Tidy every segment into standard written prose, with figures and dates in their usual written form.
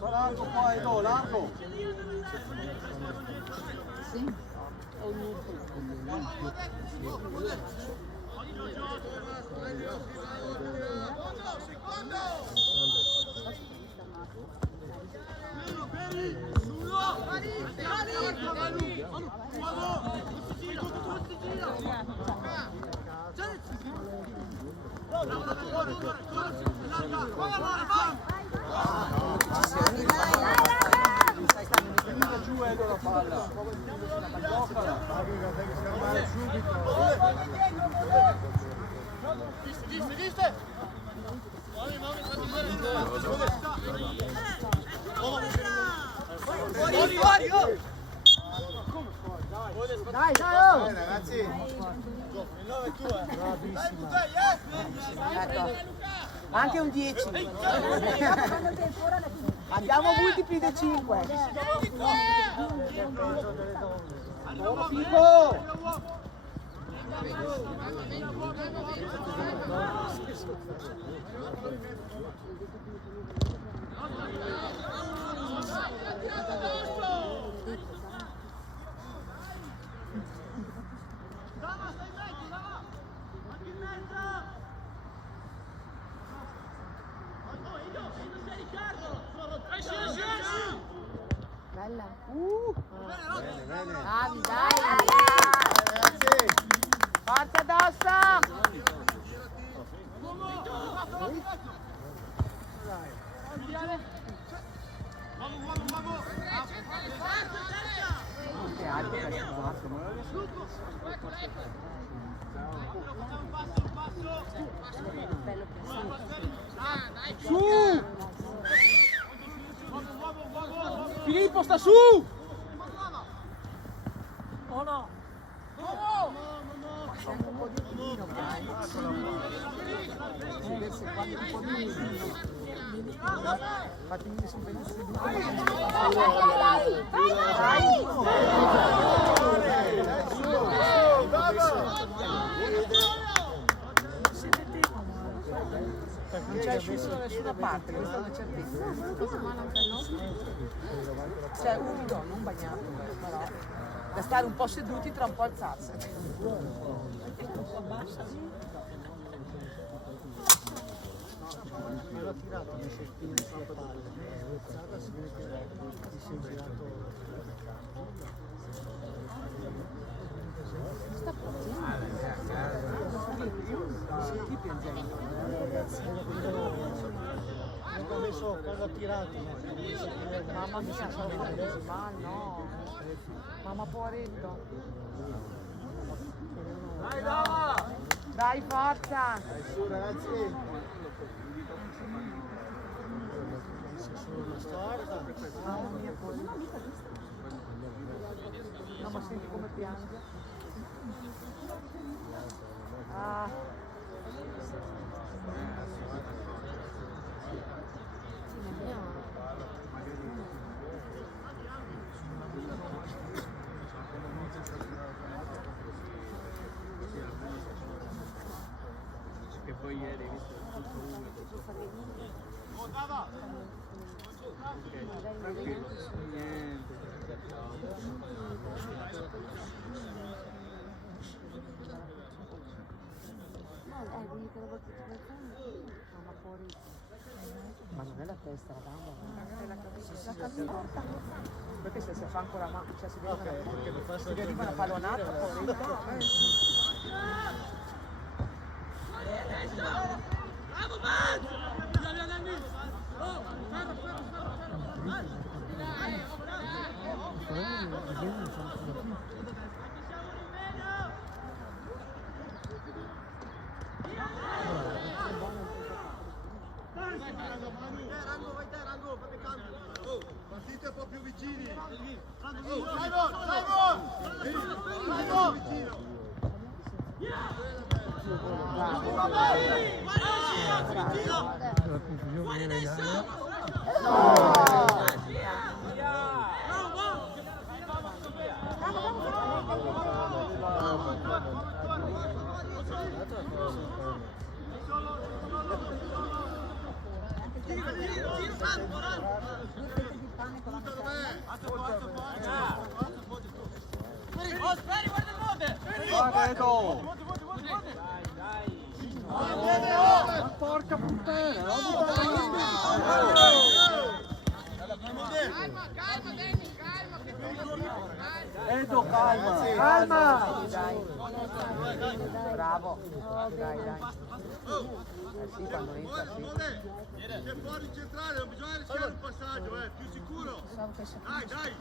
Largo poi, no, largo. Sì. Giù è la palla. Anche un 10. Abbiamo multipli di 5. Fico! Bella. Bene, bene. Bravi, dai. Ragazzi! Forza Dossa! Che alto questo Marco, ma non Bello Su! Filippo sta su! Oh no! Sento un po' di vino, dai. Ci versi quando un po' di vino. Fatemi su benissimo. Non c'è scisso da nessuna parte, questa è una certezza. C'è umido, non bagnato, però da stare un po' seduti tra un po' alzarsi. L'ha tirato, ha messo il piede sulla palla, svezzata, si vede che si è girato. Sta chi piangendo? Adesso quando ha tirato, Mamma mia, sono così male, no. Mamma poveretto. Dai, Dava! Dai, forza! Dai, su ragazzi! solo una storta. Mamma mia, no, ma senti come piange. Ah. Che poi ieri tranquillo, niente. Ma non è la testa, la gamba, è la caviglia. Perché se si fa ancora male, cioè si deriva una pallonata, poveretto. Partite un po' più vicini. Porca puttana, Edo, calma, calma! Bravo! Dai, dai. Sì, quando entra, sì. C'è fuori centrale, non bisogna rischiare un passaggio, più sicuro. Dai, dai!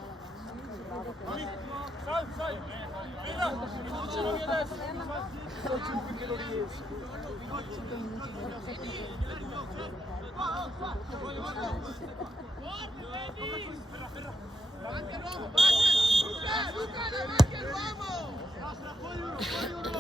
Anche l'uomo, Luca, davanti all'uomo! Fuori uno, fuori uno!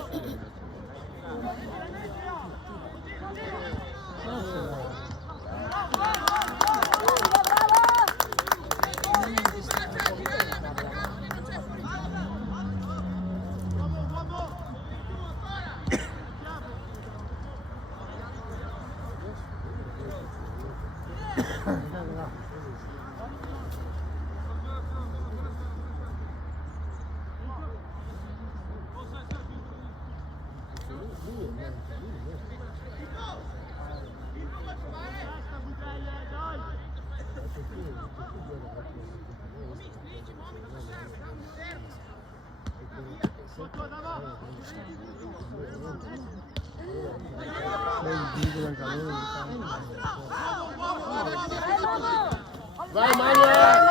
Vai Manuel!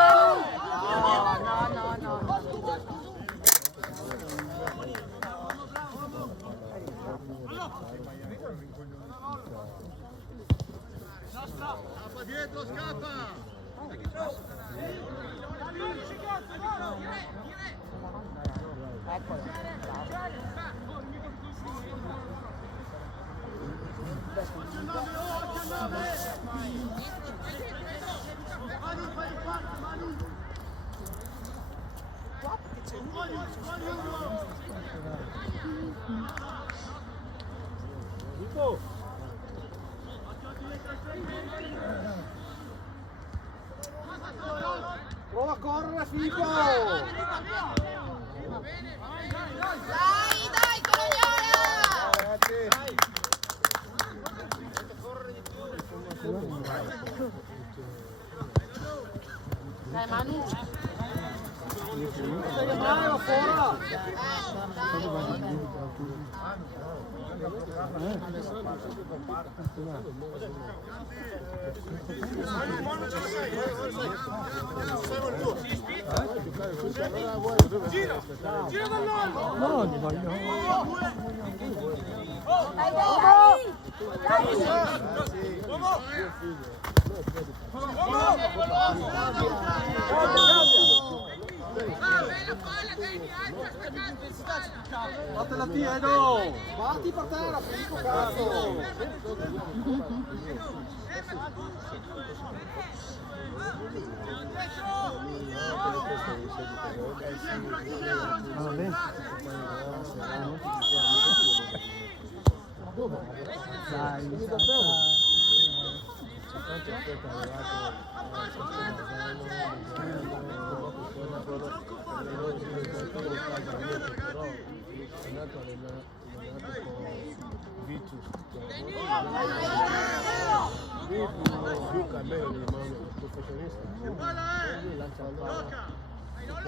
Scappa dietro, scappa! Eccolo. Prova a correre, Filippo! Dai, Colognola! Dai Manu. Vai, va fuori! Gira dall'alto! No, ti voglio. Dai, dai! Bella palla, Dani, alta, staccante in spalla! Fatela Tiedo! Batti per terra, Filippo, cazzo!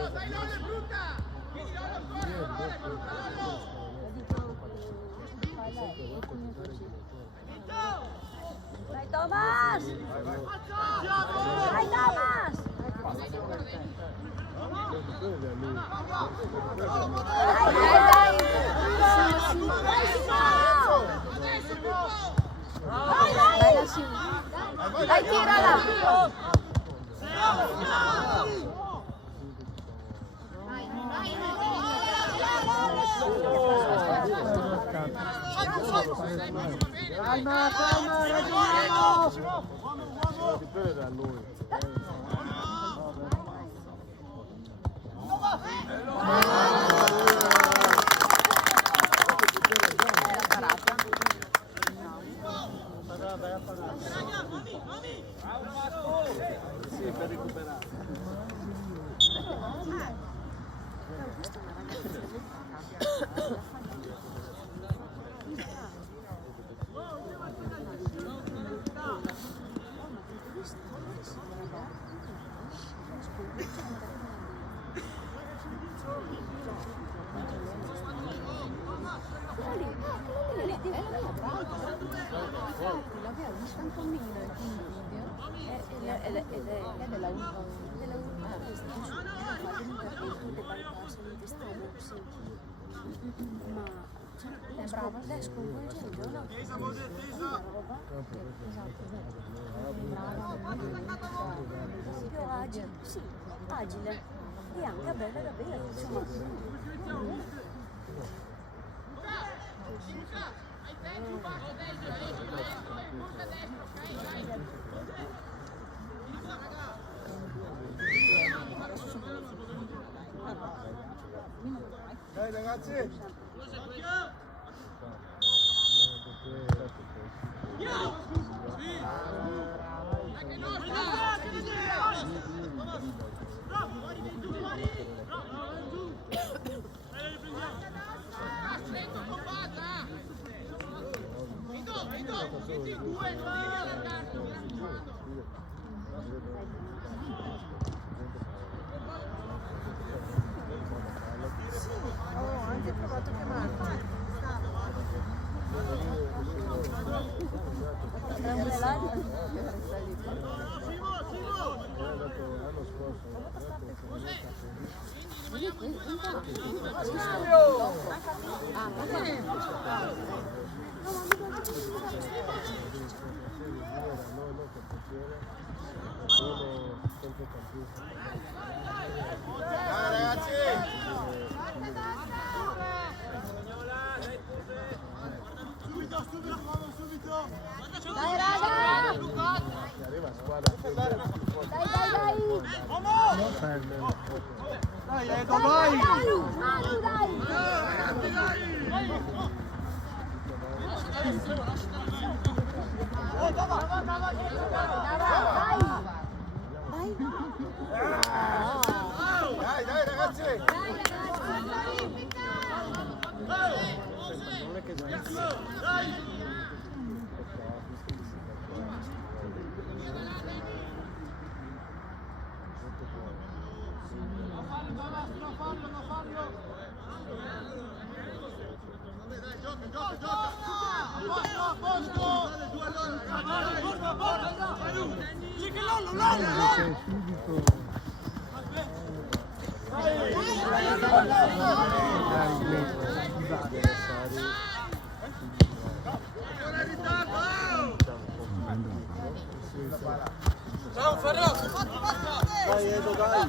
Dai, Lolo, è brutta! Vieni, Lolo, corri! Dai Thomas! Dai Thomas! Dai, dai! Dai, tirala! Calma, calma, ragioniamo! Sì, per recuperare. L'aveva visto anche un video ed è della ma è brava, lei è sconvolgente, no? Proprio agile, sì, agile e anche bella davvero, insomma. Dai ragazzi! Oh, anche provato a chiamarti. Dai ragazzi! Subito, subito! Dai raga! Arriva squadra che Dai! Dai Edo, vai! Manu, dai! Ragazzi, dai! Dai ragazzi! non è che Dai! Dai Edo, dai!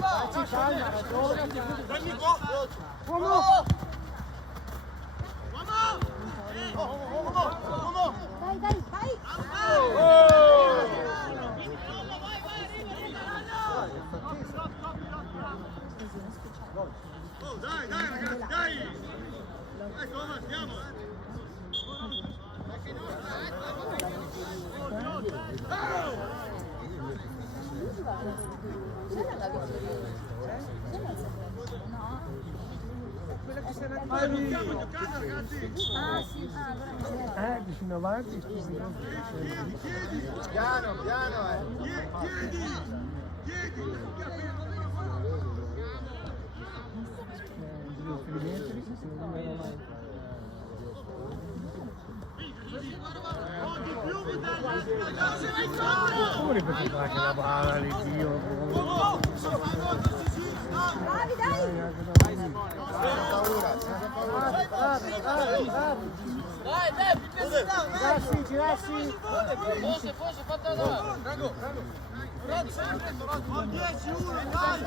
Dai ragazzi, dai! Dai Thomas, andiamo! Stiamo giocando ragazzi! Ah sì, allora Vicino avanti, scusi. Chiedi! Piano! Chiedi! Come potete fare che la palla di Dio? bravi, dai! Girassi! Forse fatta là. Rago. 10-1, dai!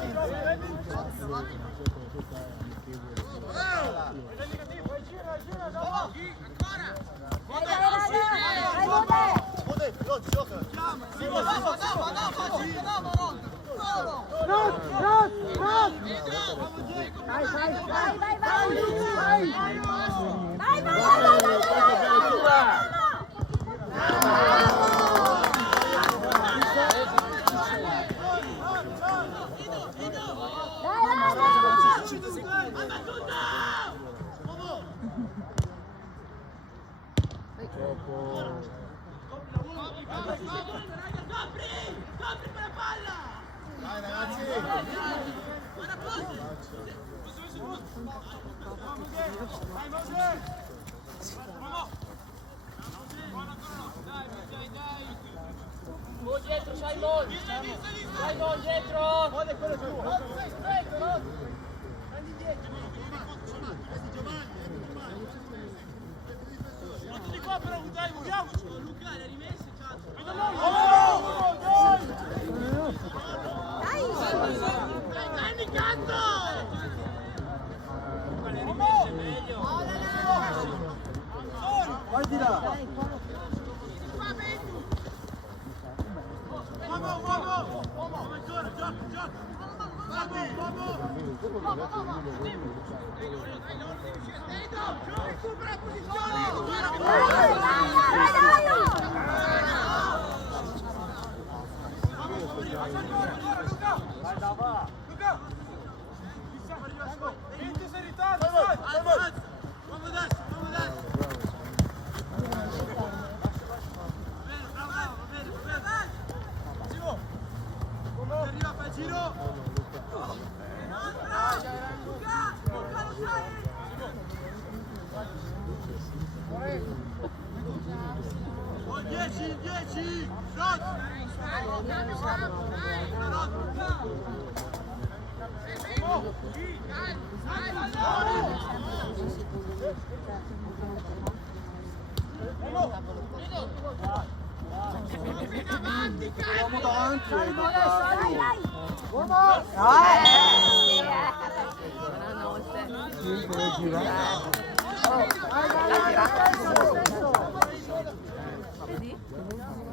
Dai ragazzi! Oh dietro, Simon! Simon dietro! Guarda quello tuo! Prendi dietro! Di qua però, dai, muoviamoci! Luca, le rimesse, dai, mi canto! Le rimesse meglio! Vai di là! Bravo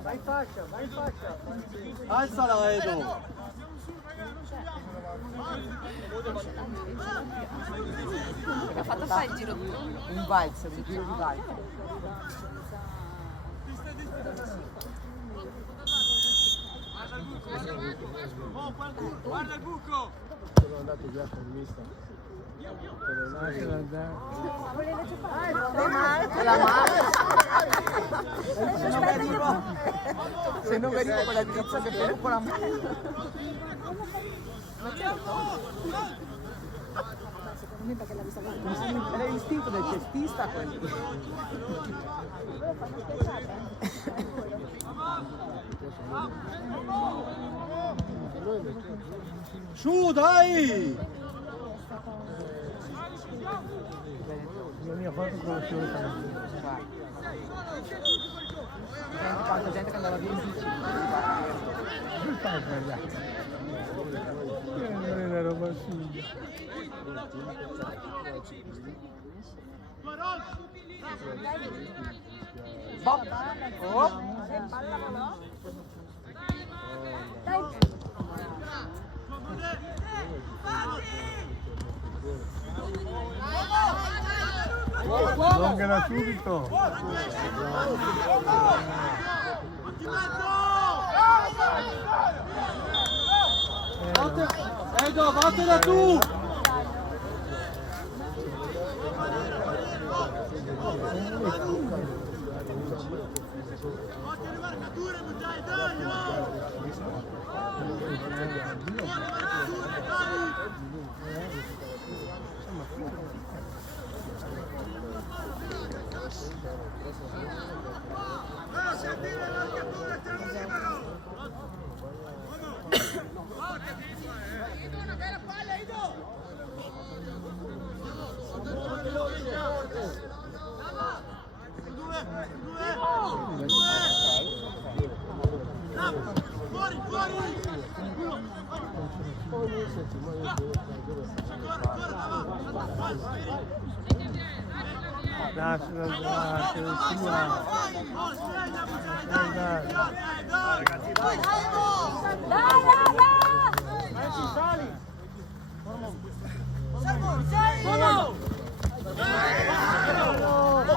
Vai in faccia, vai in faccia. Alzala Edo. Ha fatto fare il giro un valzer, un giro di valzer. Guarda il buco! Sono andato già con mista. Se non venivo con la tizia che per con la mano. Era l'istinto del cestista quello. Su, dai! Non mi ha fatto conoscere tanto. Quanta gente che andava via in bici. Che fai ragazzi? Non è una roba assurda. Bob! Oh! Longhela subito. Edo, vattene tu!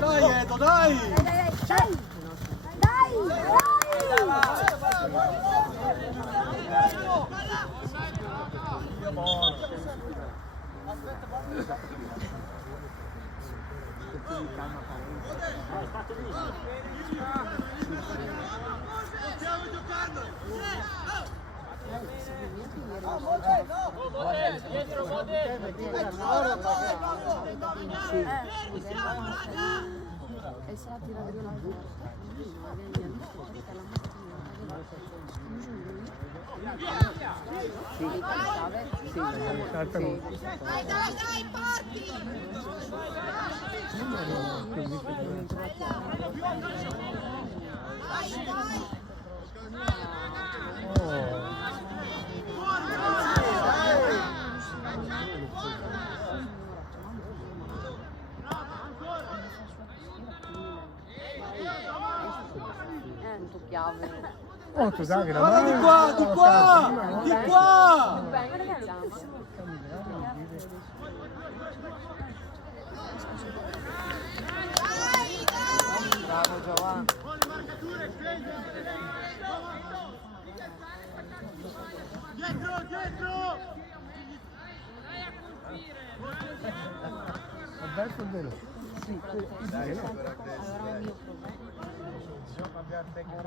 Dai Edo, dai! Stiamo giocando! Essa tira di una porta. Dai, parti! Otto, dai, che la Guarda di qua, di qua! Di qua! Bravo Giovanni. Dietro, dietro! Alberto vero. Sì, dai. Allora il mio problema. Bisogna cambiare tecnica.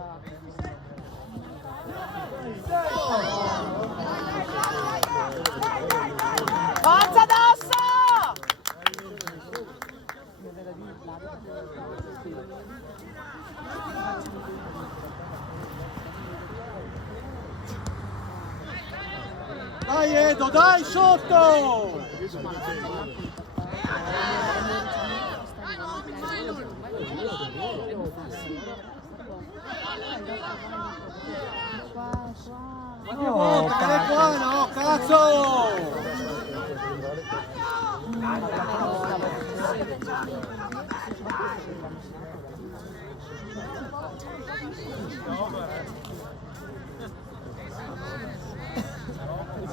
Forza addosso! Dai Edo, dai sotto! Oh, viene qua, no, cazzo!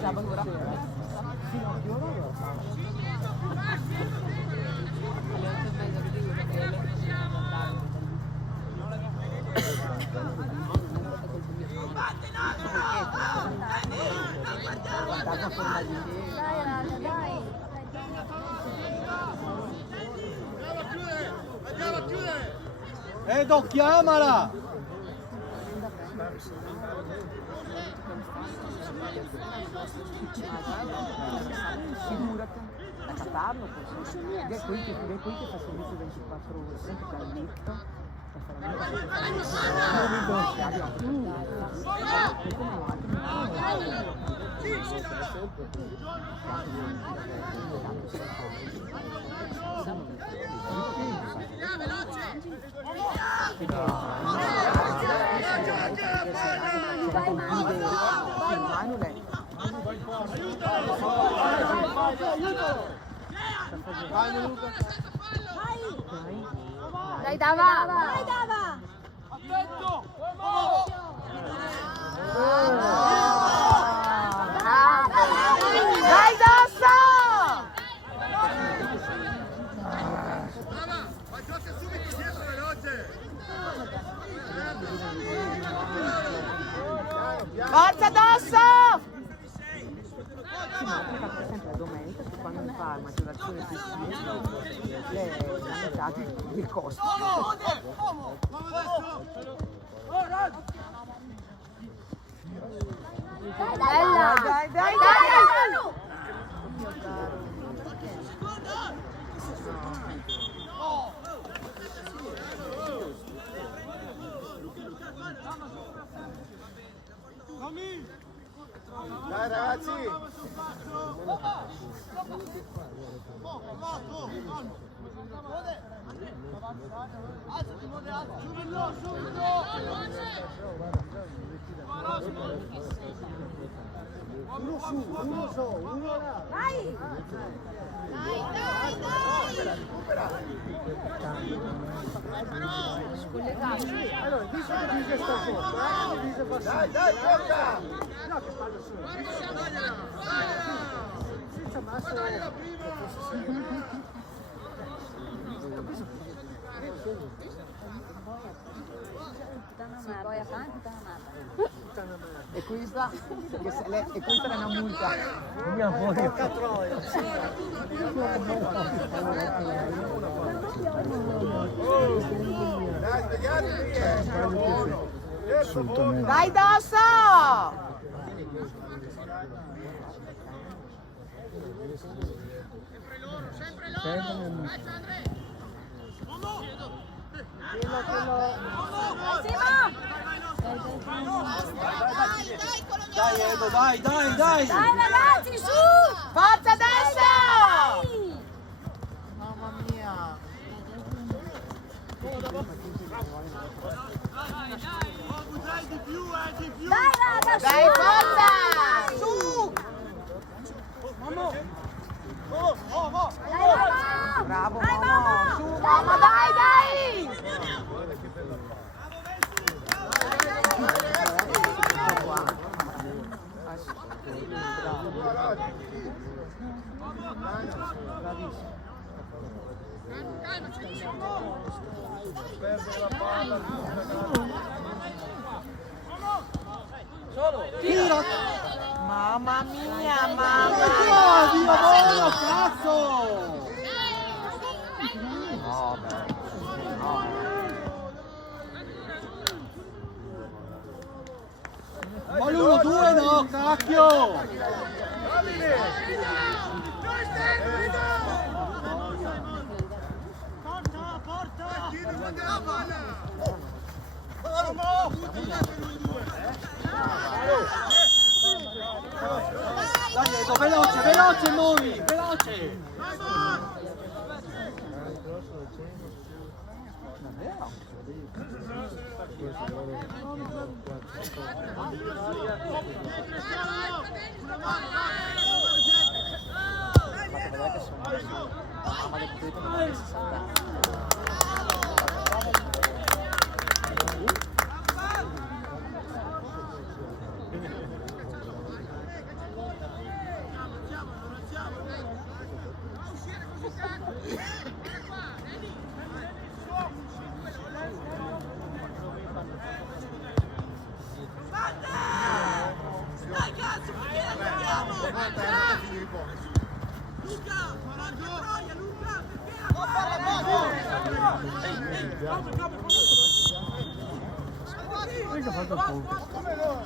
Sabato sera fino a che ora lo fa? Alle 8:30 Dai. Andiamo a chiudere! Edo, chiamala! Figurati, da caparlo forse. È qui che fa servizio 24 ore, sempre dal letto. Dai Dava! Dai Dava! Attento! Dai Dosso! Ma gioca subito dietro veloce! Forza Dosso! Sempre la domenica, che quando mi fa maturazione festiva, le metà del costo. Bella! Dai! Dai ragazzi! Uno là! Vai! Allora, dice che dice sta sotto, dice passare. Dai, gioca! No, che fallo solo. Senza massa. Poi a tanto E questa? E questa è una multa. Mia porca troia. Dai, svegliatevi! Dai Dosso! Sempre loro! Dai Edo, dai! Dai ragazzi, su! Forza Dosso! Mamma mia! Dai di più! Dai raga, su! Dai forza! Su! Dai mamma! Bravo Dai Momo! mamma! Su Momo, dai! Tira! Mamma mia, mamma! Via volo, cazzo! No, beh. Ma l'1-2 no, cacchio! Dai! Veloce Mori, veloce!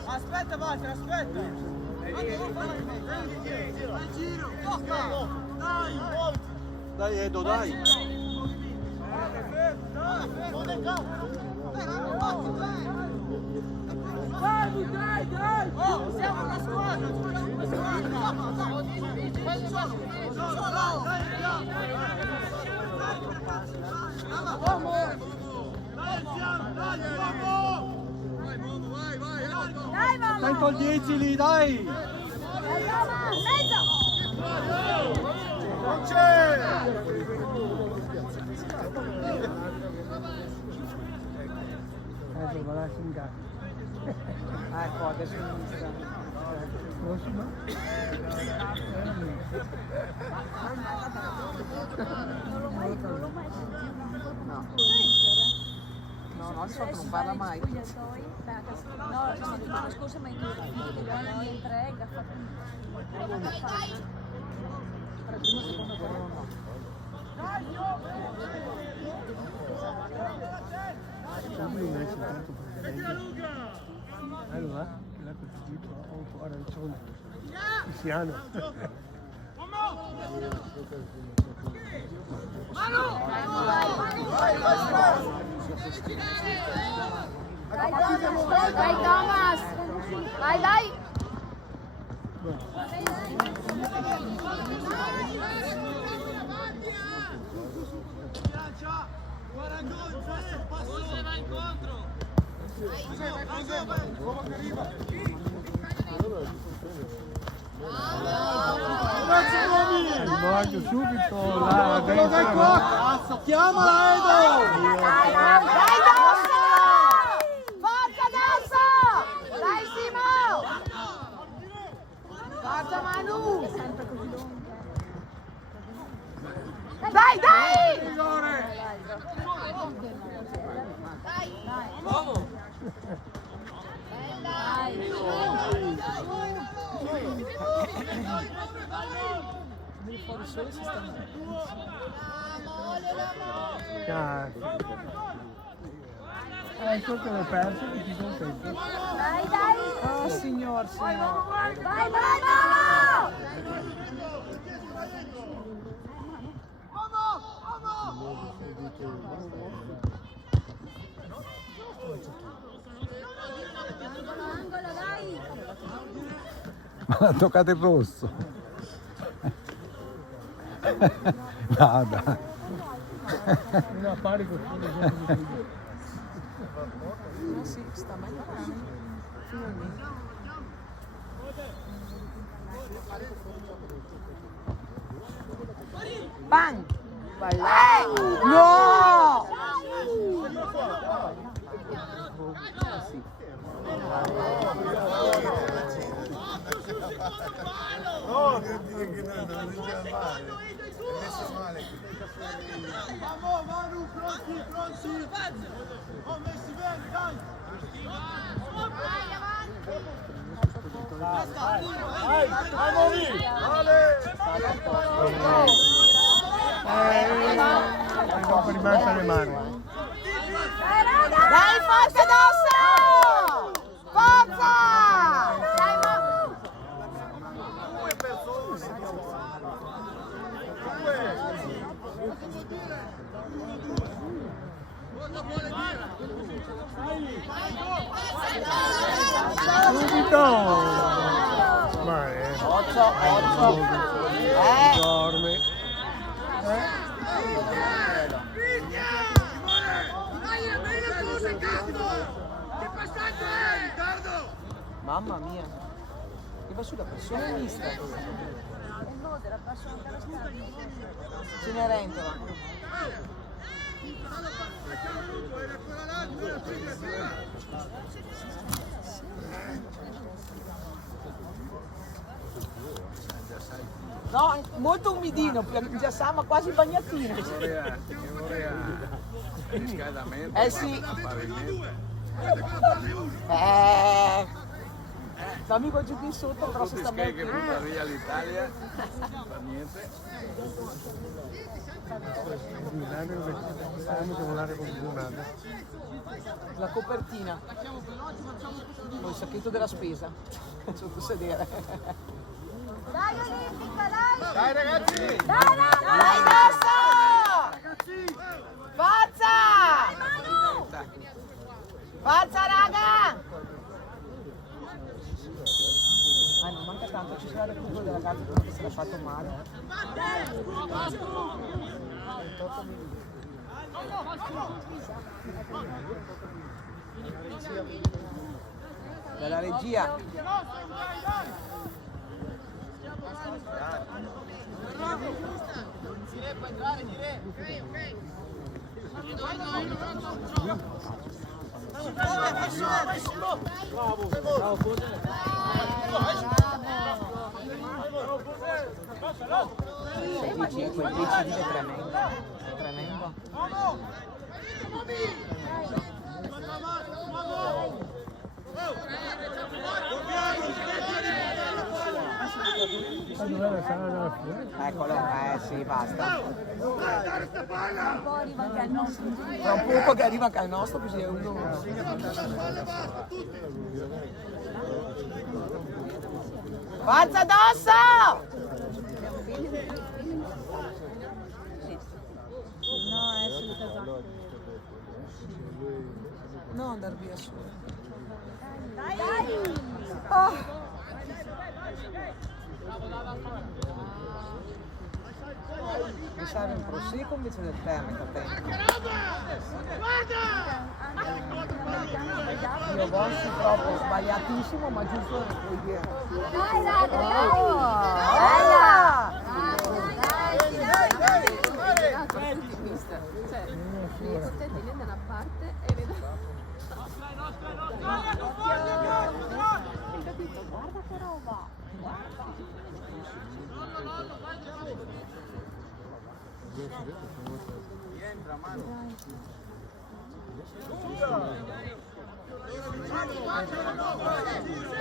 Aspetta Walter, aspetta! Dai Edo, dai! Siamo una squadra! Stai col 10 lì, dai! Non c'è! Ecco, adesso inizia. No, il fatto non parla mai. No, la settimana scorsa mi ha detto che lei rientra e ha fatto una fanna. Per il primo secondo gol. Allora, là così dietro, arancione. Cristiano. Vai Thomas! Vai, vai! Arrivato subito là a Dai destra. qua, cazzo, chiamala Edo! Dai Dosso! Forza Dosso! Dai Simo! Forza Manu! Dai, dai! Questo l'ho perso, che ti contento. Dai, dai! Oh, signor. Vai, vai, Manu! Angolo, dai! Ma l'ha toccato il rosso. Vada. Una pari con tutto il gioco di Sì, sta mai parlando. Finalmente. Bang! Vai là! No! No, che dire che non si male. È messo male. Vamo, Manu, pronti, pronti. Oh, messi bene, dai. Vamo lì. dopo rimasta le mani. Dai, forza Dosso! Forza! Dai, Due persone. Cosa vuole dire? Subito! Ma Dorme. Dai, è meglio così, cazzo! Che passaggio è? Riccardo! Mamma mia. Che va su la pressione mista. E Modena, passo anche la strada. Cenerentola. No, molto umidino, già sa, ma quasi bagnatina. Riscaldamento. Sì. Pavimento. L'amico giù qui sotto però si sta Che molto. butta via l'Italia, fa niente. Dobbiamo volare con buonata. La copertina. Con il sacchetto della spesa. Sotto sedere. Dai Olimpica, dai! Dai ragazzi! Dai, dai, dai! Dai, Dosso! Forza! Forza, raga! Non manca tanto, ci sarà il recupero della ragazza che si è lasciato male. Dalla regia. Quel decidi è tremendo. Tremendo. Eccolo, sì, basta. Un po' arriva anche al nostro. Tra un poco che arriva anche al nostro, così è uno. Forza Dosso! No, è sul casacco. No, andare via su. Dai! Oh. Mi serve un prosecco invece del tè, mi capendo. Io vostri proprio sbagliatissimo, ma giusto nel puoi dire. Dai, raga, dai! Bella! Da una parte e vedo. Guarda che roba! Rientra, mano.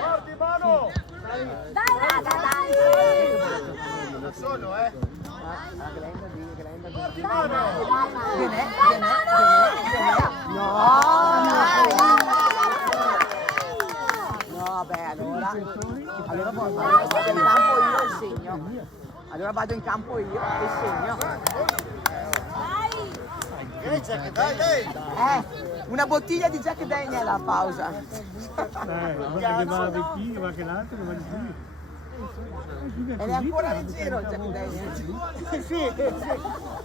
Forti mano! Dai, raga, dai! Non sono, No, beh, allora vado in campo io e segno. Allora vado in campo io e segno. Dai! Una bottiglia di Jack Daniel a pausa. Guarda che va di qui, va che l'altro, che va di qui. Ed è ancora leggero il Jack Daniel. Sì.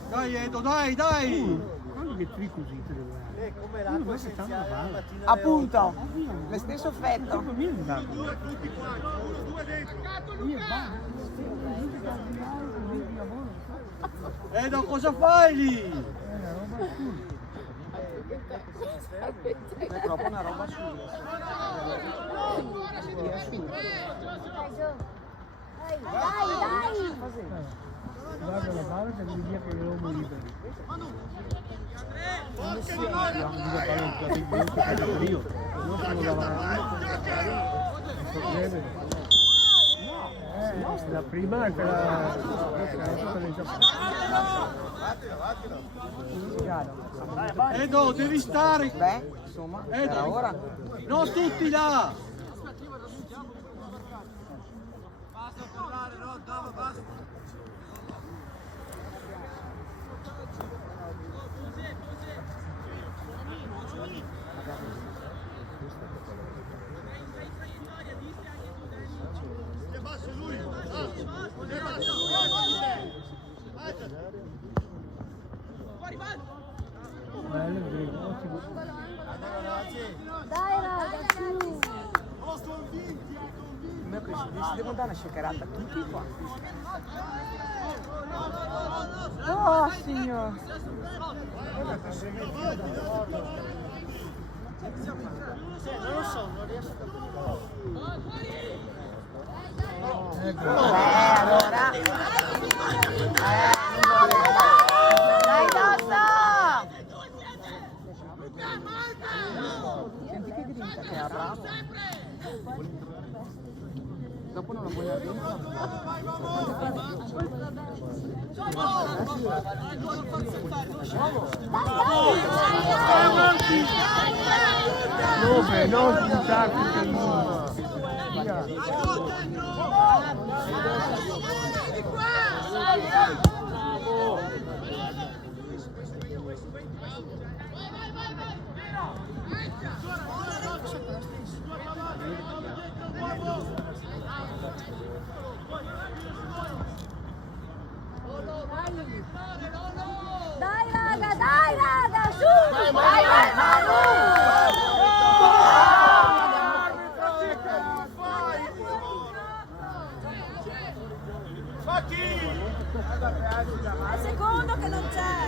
Dai Edo, dai, dai! Guarda che tri così te devo dare. Come l'acqua essenziale la mattina. Appunto, lo stesso effetto. Proprio mio mi dà. Edo, cosa fai lì? È proprio una roba assurda. Dai! Guarda la palla che mi dia che l'uomo liberi. Non si palla io. Non sono davanti. La prima è quella Edo, devi stare! Beh, insomma, era ora. Non tutti là! Io che si devono dare una shakerata a tutti qua. Oh signor! Non lo so, non riesco a capire. Allora. Dai Dosso! Senti che grinta che ha, bravo. Dopo non lo vuoi Dove? Non buttarti per mondo. Dai raga, su! Dai Manu! Al secondo che non c'è!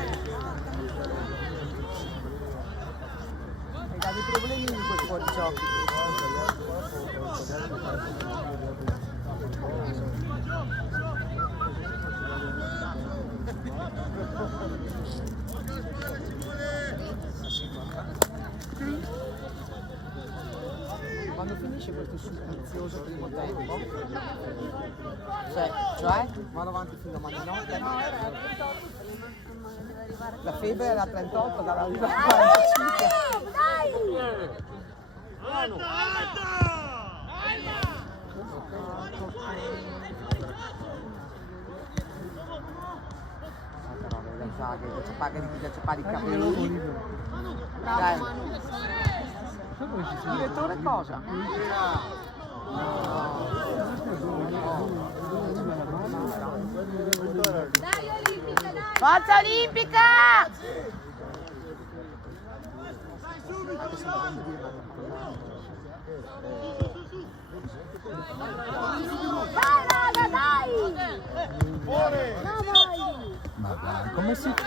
Hai dato i problemi in quel fuorigiochi. Quando finisce questo supplizioso primo tempo? Cioè? Vado avanti fino a mezzanotte? La febbre era 38, dalla arriva a 45. Dai! Però le zaghe, c'è paga i capelli. Dai. Direttore cosa? Dai Olimpica, dai! Forza Olimpica! Dai raga, dai! Fuori! No, vai! Ma dai, come si fa?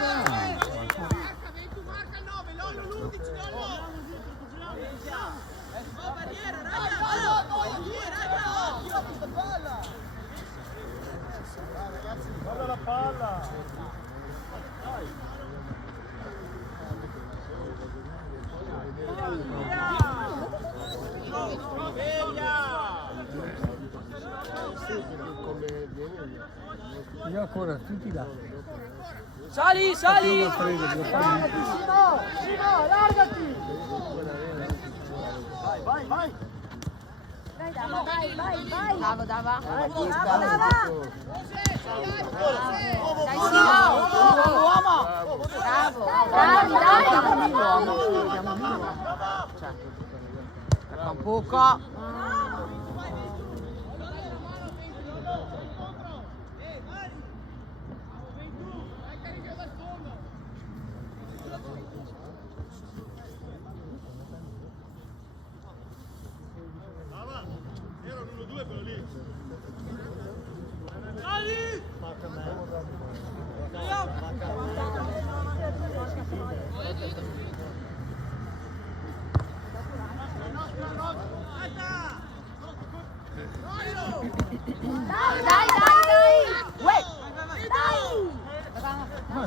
Guarda la palla! Io ancora tutti là. Sali! Io prego, devo fare Dai Dava, vai! Dava. Dava! Dai Simo! Uomo! Bravo! Dai! Diamo un poco!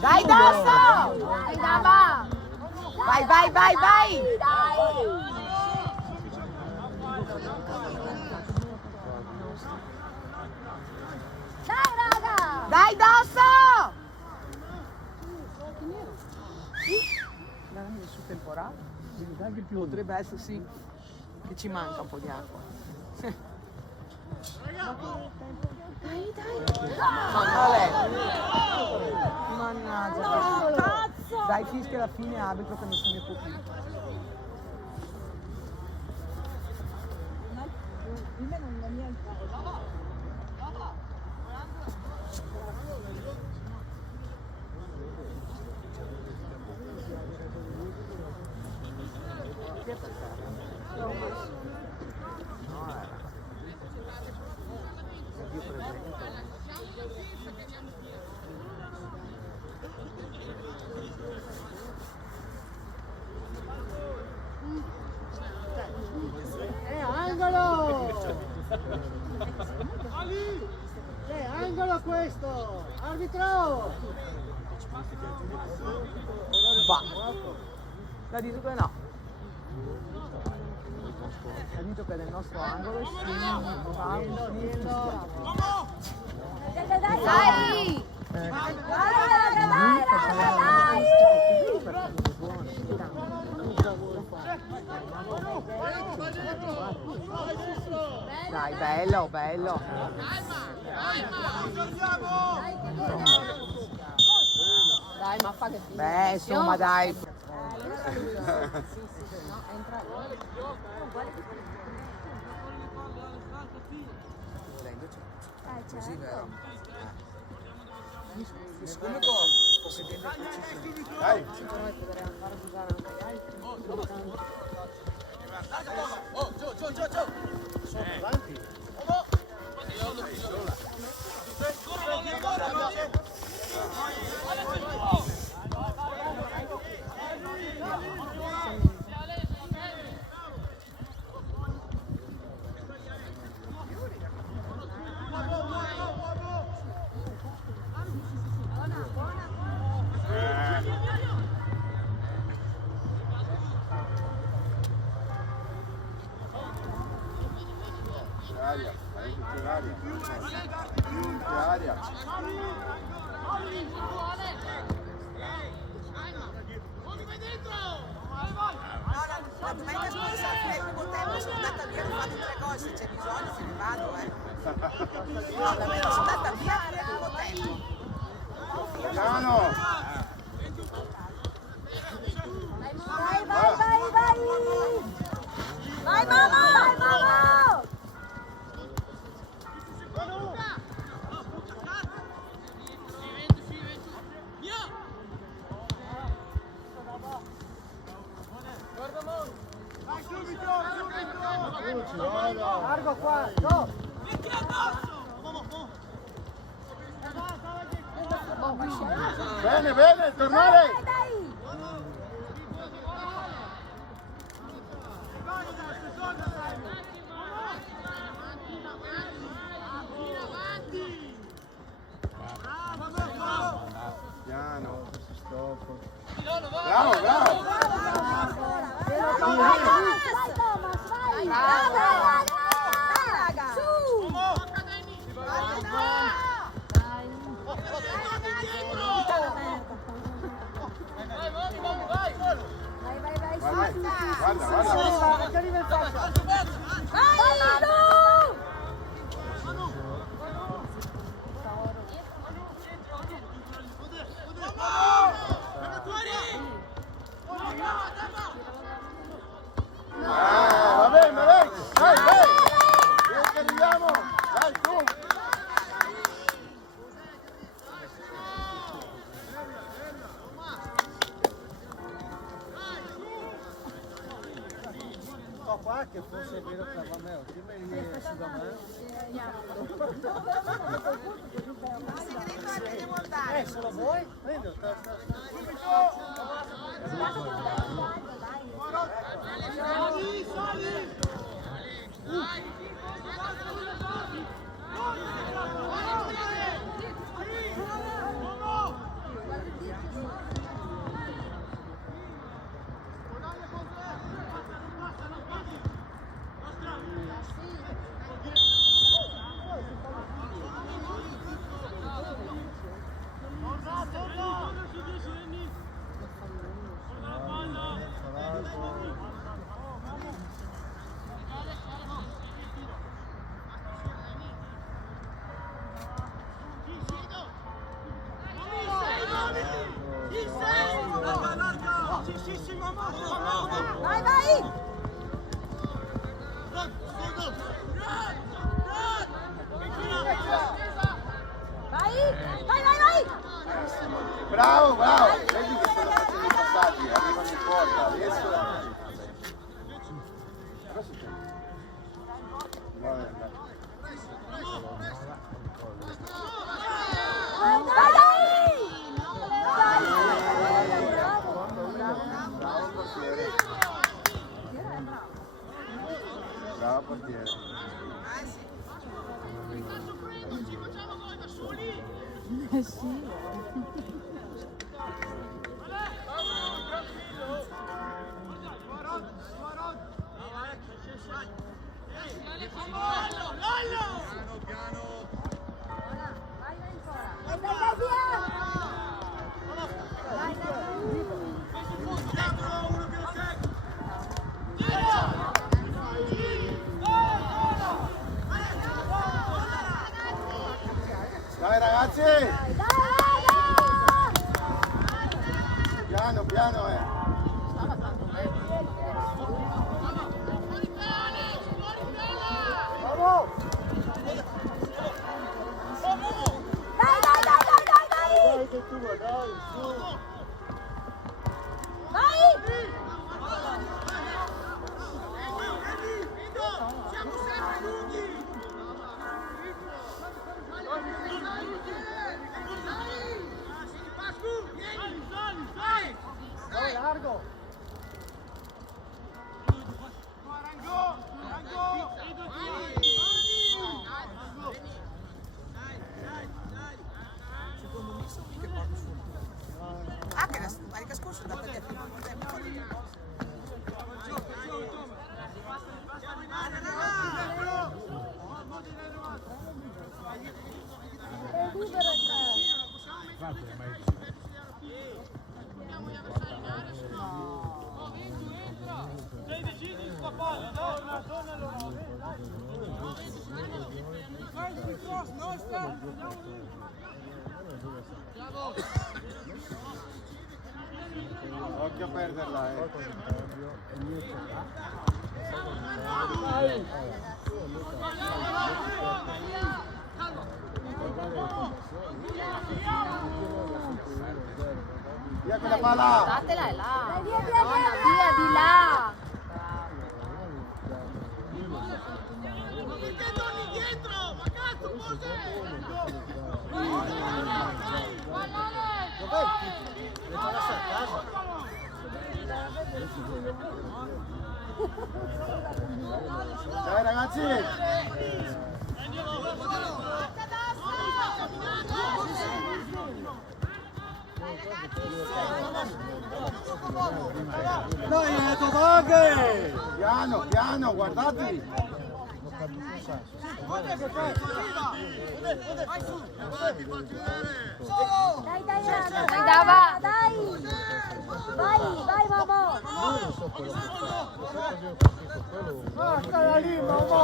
Dai Dosso! Dai Dava! Vai! Dai! Dai raga! Dai Dosso! Veramente su temporale? anche più. Potrebbe essere sì, che ci manca un po' di acqua. Mannaggia. Cazzo! Dai fischia alla fine arbitro che non se ne può più. Angolo questo! Arbitro! Va. La dito che no. Ha detto che nel nostro angolo sì, Dai! Dai, bello, bello. Dai, ma fa che figlio. Beh, insomma, dai. Così vero? Dai! Aria, vai in aria. In aria. La domenica scorsa al primo tempo sono andata via, ho fatto 3 gol, se c'è bisogno me ne vado, No, davvero sono andata via al primo tempo. Piano! Vai, vai, vai, vai! Vai, mamma! Vai, mamma! Largo qua, go! Bene, bene, tornare! Dai, dai! Piano. Bravo, bravo! Vai, Thomas, vai! Bravo, raga! Su! Vai, vai, vai, Vai, vai. su! Guarda, guarda! Che arriva il calcio! Vai, Manu! Va bene, va bene! Dai, dai! Vieni che arriviamo! Dai, tu! Qua che forse è vero che va me, dimmi su da me. Se lo vuoi, prendi. Sì. Dai ragazzi! Piano, piano, Bravo! Dai che tu vuoi, dai, su! Siamo sempre lunghi! Dai, largo! Ah, che la domenica scorsa è andata via più poco tempo. Sei deciso di scappare, torna allora. Occhio a perderla, Via quella palla! Datela è là. Via di là. Perché torni indietro? Ma cazzo, Dai ragazzi! Dai, Tobaghe! Piano, piano, guardatevi! Dai, Dava. Dai. Vai, mamma. Basta lì, mamma!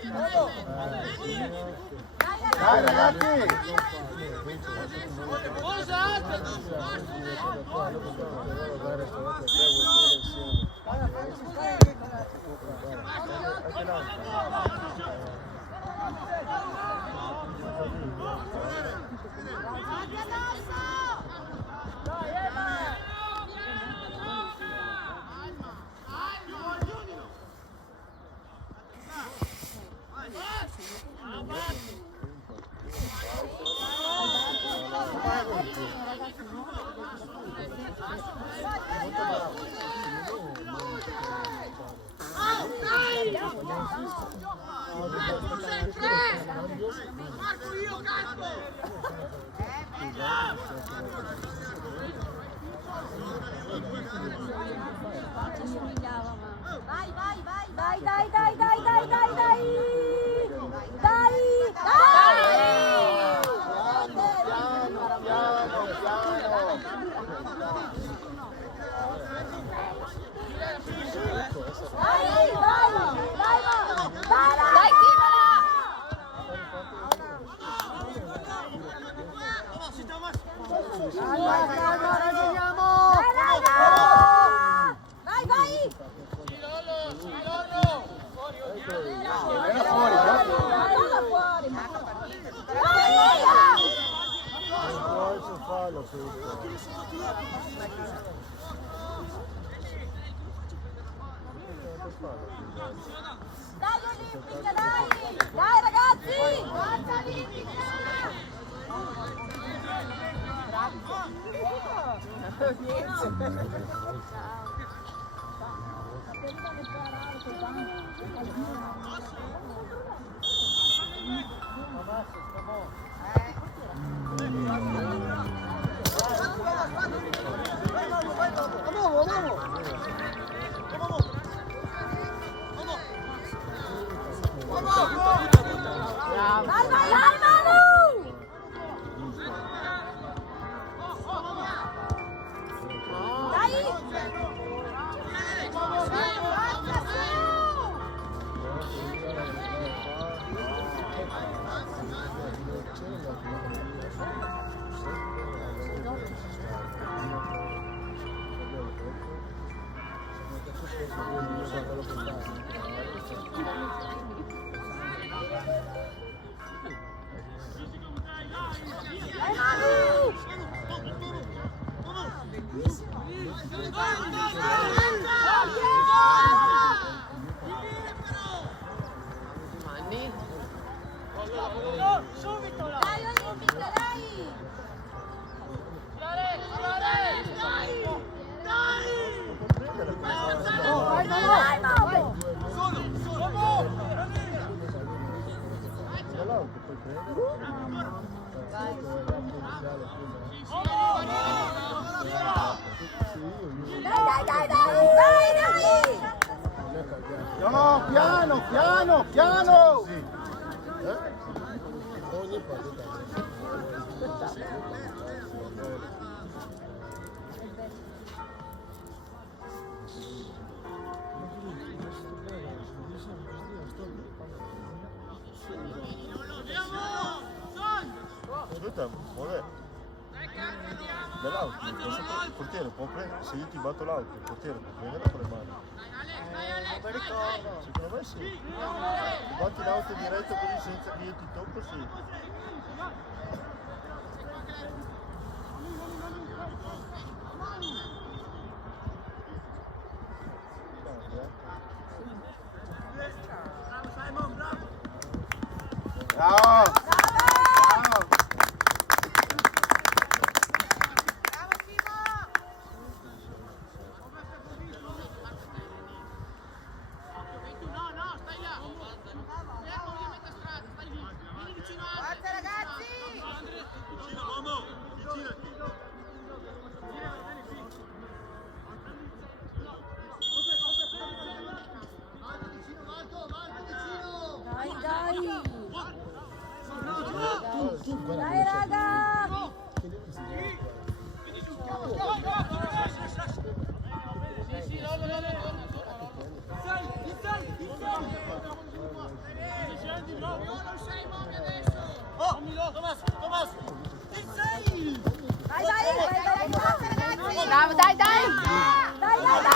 Cazzo! Dai ragazzi! Marco io, cazzo! Dai Olimpica, dai! Dai ragazzi! Forza Olimpica! Vai, vai, vai, Manu! Dai! Dai, Manu! Dai, Olimpia, dai! Dai, Mauro! Dai! No, piano, piano, piano! Aspetta, vuole. Dall'auto, il portiere può prendere, se io ti batto l'auto, il portiere può prendere con le mani. Secondo me sì. Ti batti l'auto diretto così senza che io ti tocco, sì. Bravo! Forza ragazzi! Dai, raga! Bravo, dai, dai! Dai, Manu!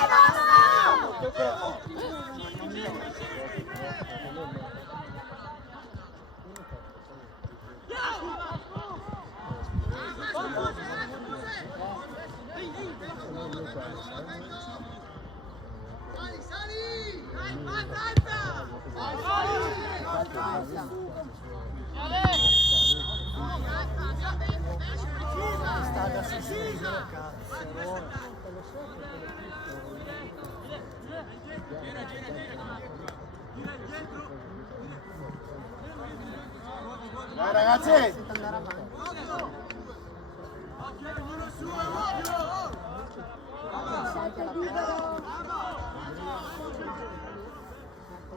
Dai ragazzi!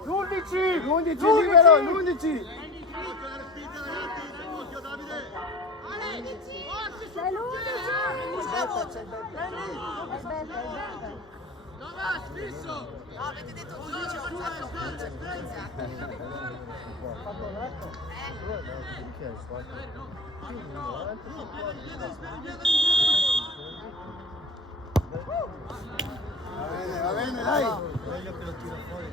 L'11 libero, l'11! Sei l'11! Aspetta. No, avete detto 12, ho fatto 11. Va bene, dai! Meglio che lo tira fuori.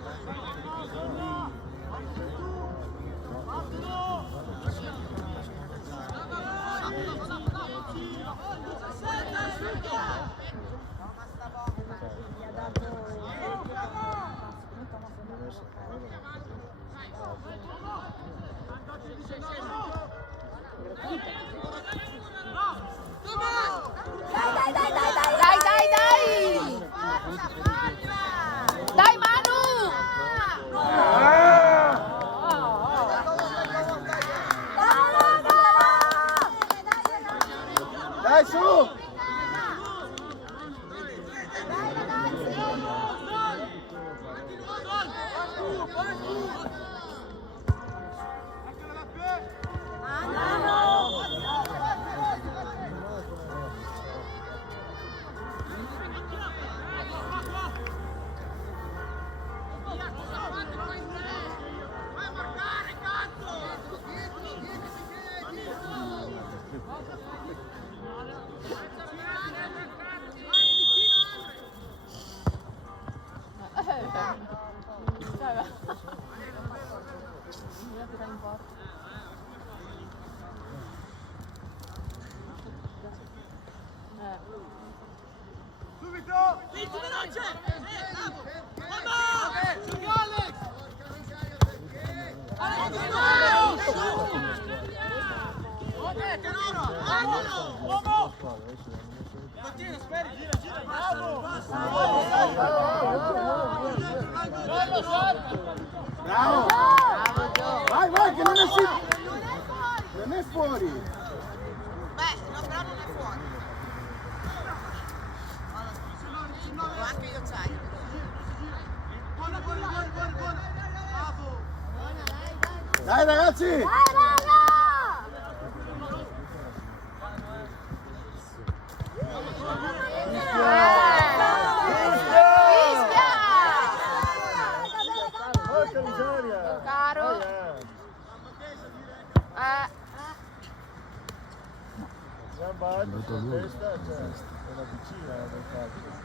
Dai, Manu! Dai, su! Bravo! Vai, vai, che non è fuori! Beh, no, però non è fuori. Anche io c'hai. Dai ragazzi! Dai raga! Porca miseria! Caro. Gamba alta sulla testa, cioè, è una vicina del calcio.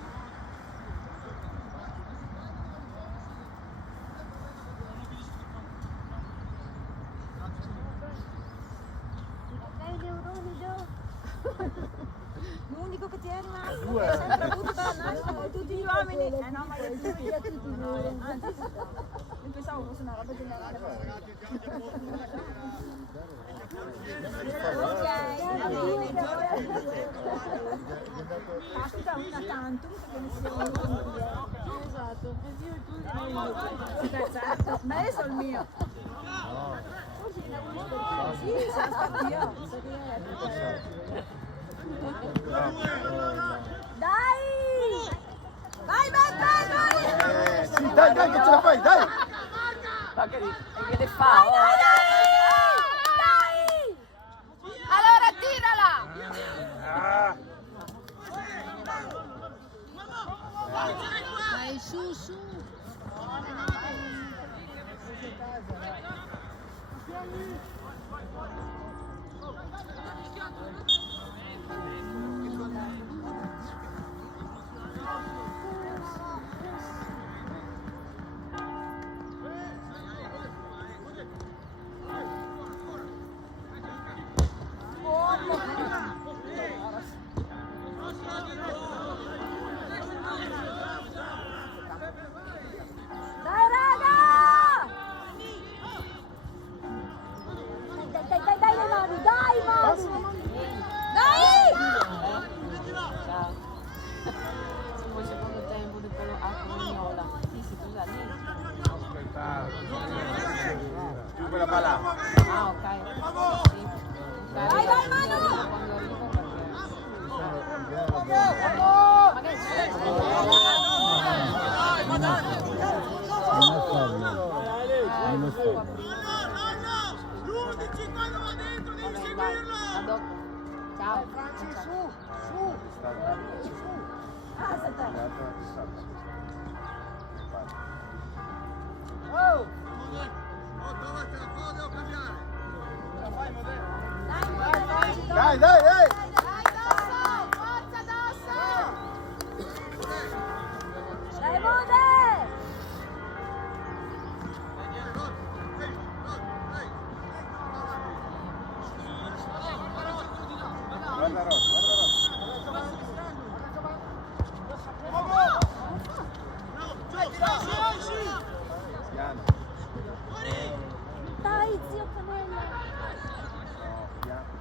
L'unico che ti è rimasto Due. che hai sempre avuto dalla nascita tutti gli uomini. No, ma io tutti io pensavo fosse una roba generale. Ok, va bene. Caspita, una tantum perché ne siamo tutti. Esatto. Certo, ma adesso il mio. Sì, sono stato io. Dai! Vai, vai, vai, vai! Sì, dai, dai, che ce la fai, dai! Ma che deve Dai, fare? dai, dai! Dai! Allora tirala! Dai, su, su! Dai raga! Dai le mani, dai Manu! Dai! Ciao. Poi secondo tempo di quello a Cagnola. Sì, si scusa lì. Più quella palla. Ah, ok. Sì. Vai, vai, Manu! Quando arrivo perché... Magari ciao. Dai, dai, dai! Forza addosso! Dai, Mode! Guarda Rosso, guarda Rosso. Piano. Dai, zio Canella! No, piano.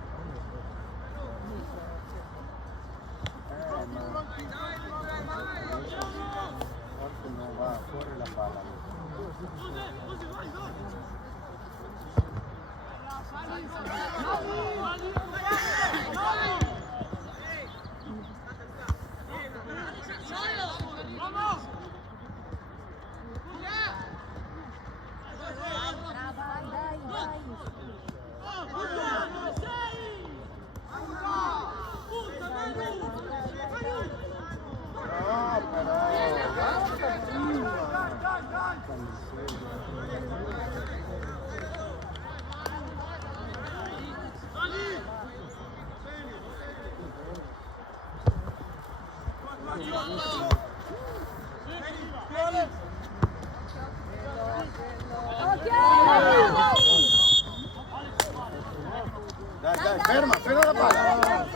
Dai, ferma la palla.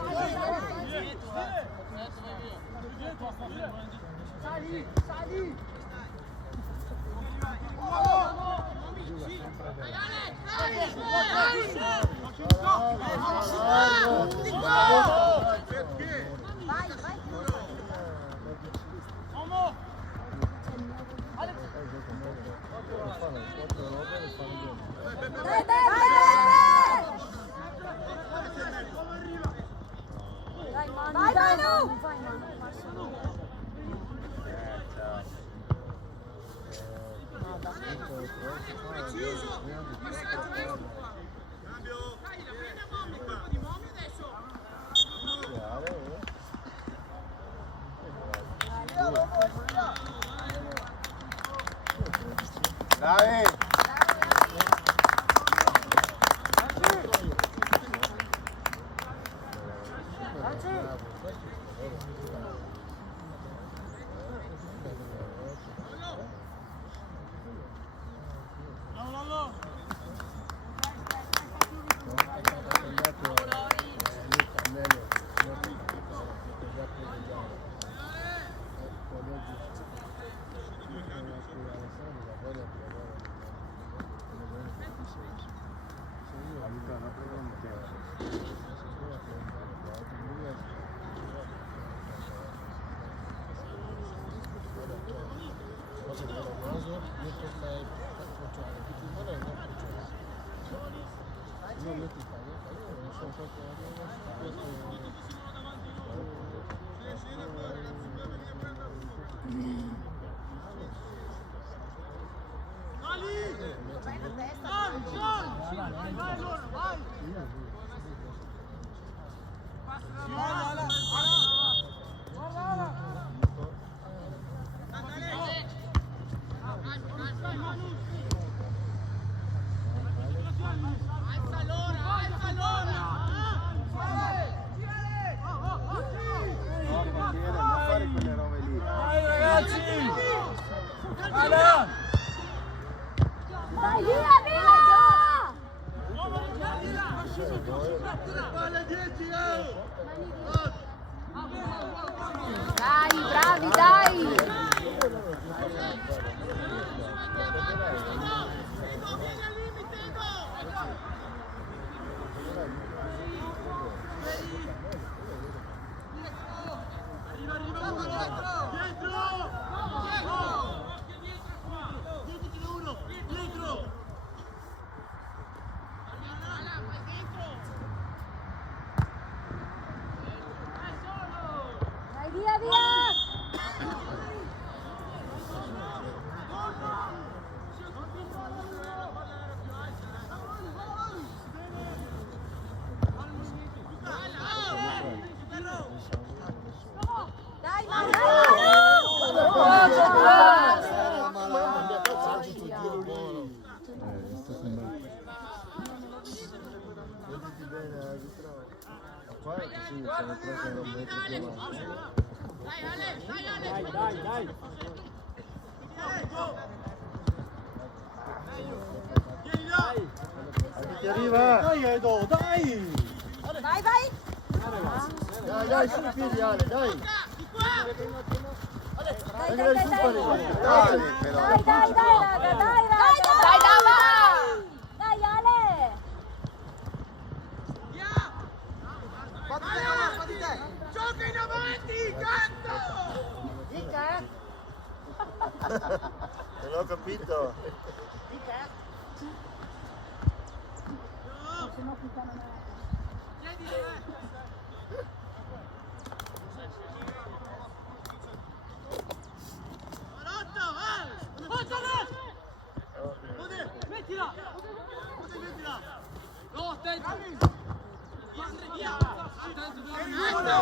Sali! Vai Manu! Dai! Vai via, via! Dai, bravi, dai! Vai via, via! Dai, Ti arriva! Dai Edo, dai! vai, vai! Dai, su i piedi Ale, dai! Dai, dai, dai, dai! Dai, però. Dai, dai, dai, raga, dai, raga! Dai, dai! Dai, Ale! Gioca in avanti, canto! Non ho capito!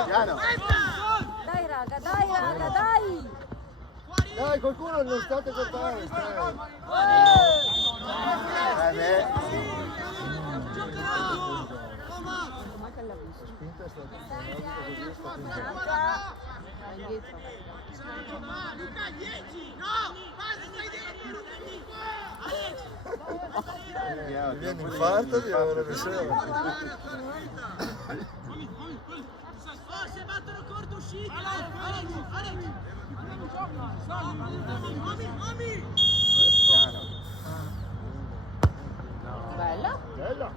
Piano. Dai, raga, dai! Dai, qualcuno non state contando! Beh. Spinta è stata indietro. Luca 10, no, basta, stai dietro. Mi viene infarto di ora di sera. Oh, se battono corto uscite, Alex. Bella. Bella.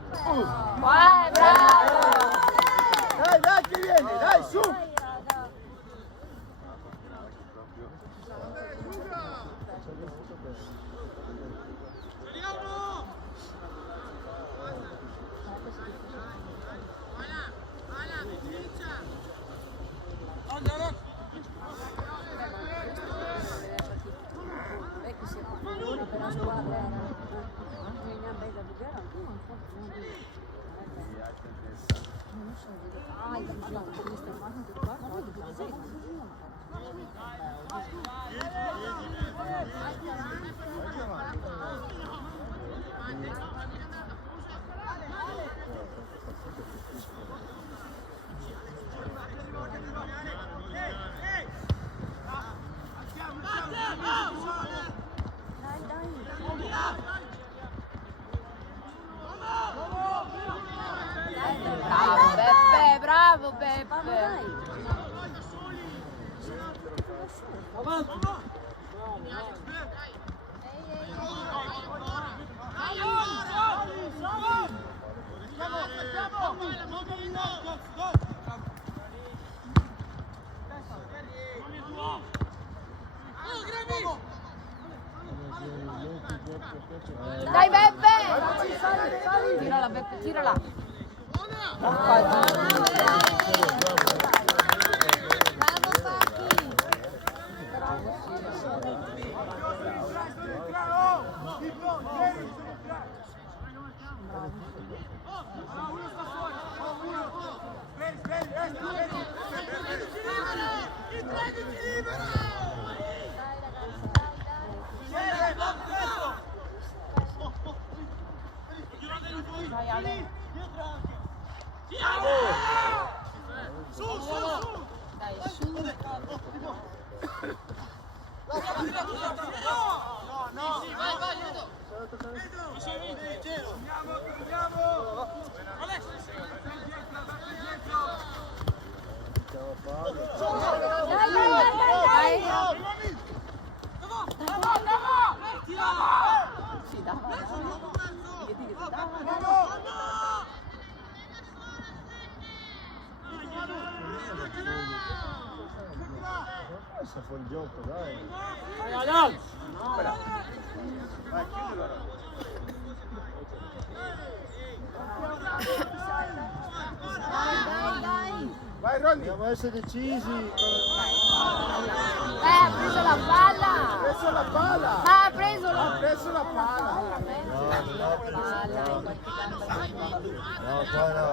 Bravo! Dai, che viene, dai, su! Ecco, se non per la squadra era una bella buggera, non so, questa immagine di qua, no, di Bravo Beppe! Dai Beppe! Tirala Beppe, tirala! Sta fuori gioco, dai. Vai, chiudilo. Vai, Ronny. Dobbiamo essere decisi. Ha preso la palla! Ha preso la palla. Ha preso la Ha preso la palla. No, poi no.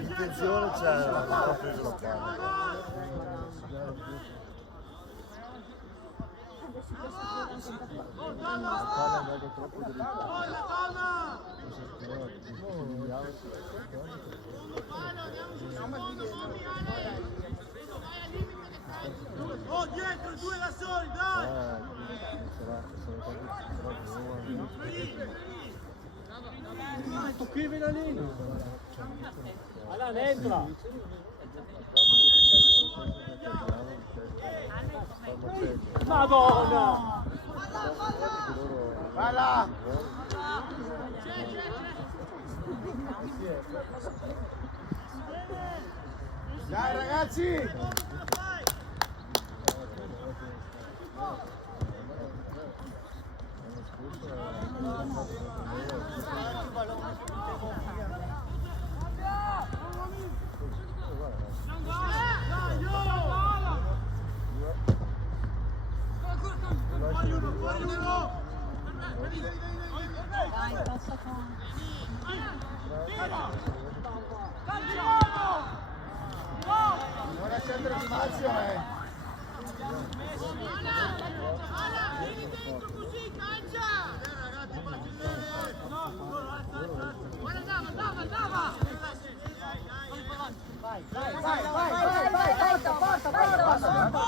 Intenzione c'era, non ho preso la palla. La palla è andata troppo dritta. Oh, dietro, due da soli, dai! Tocchi la linea. Allora, entra. Madonna! Vai là. Dai ragazzi. Non lasciate spazio, Vieni dentro così, calcia! Ragazzi, fatti bene! Guarda, andava! vai, porta.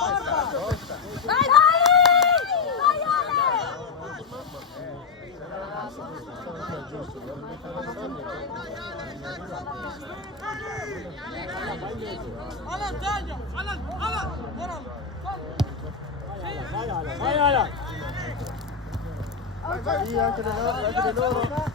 Sì, anche di loro.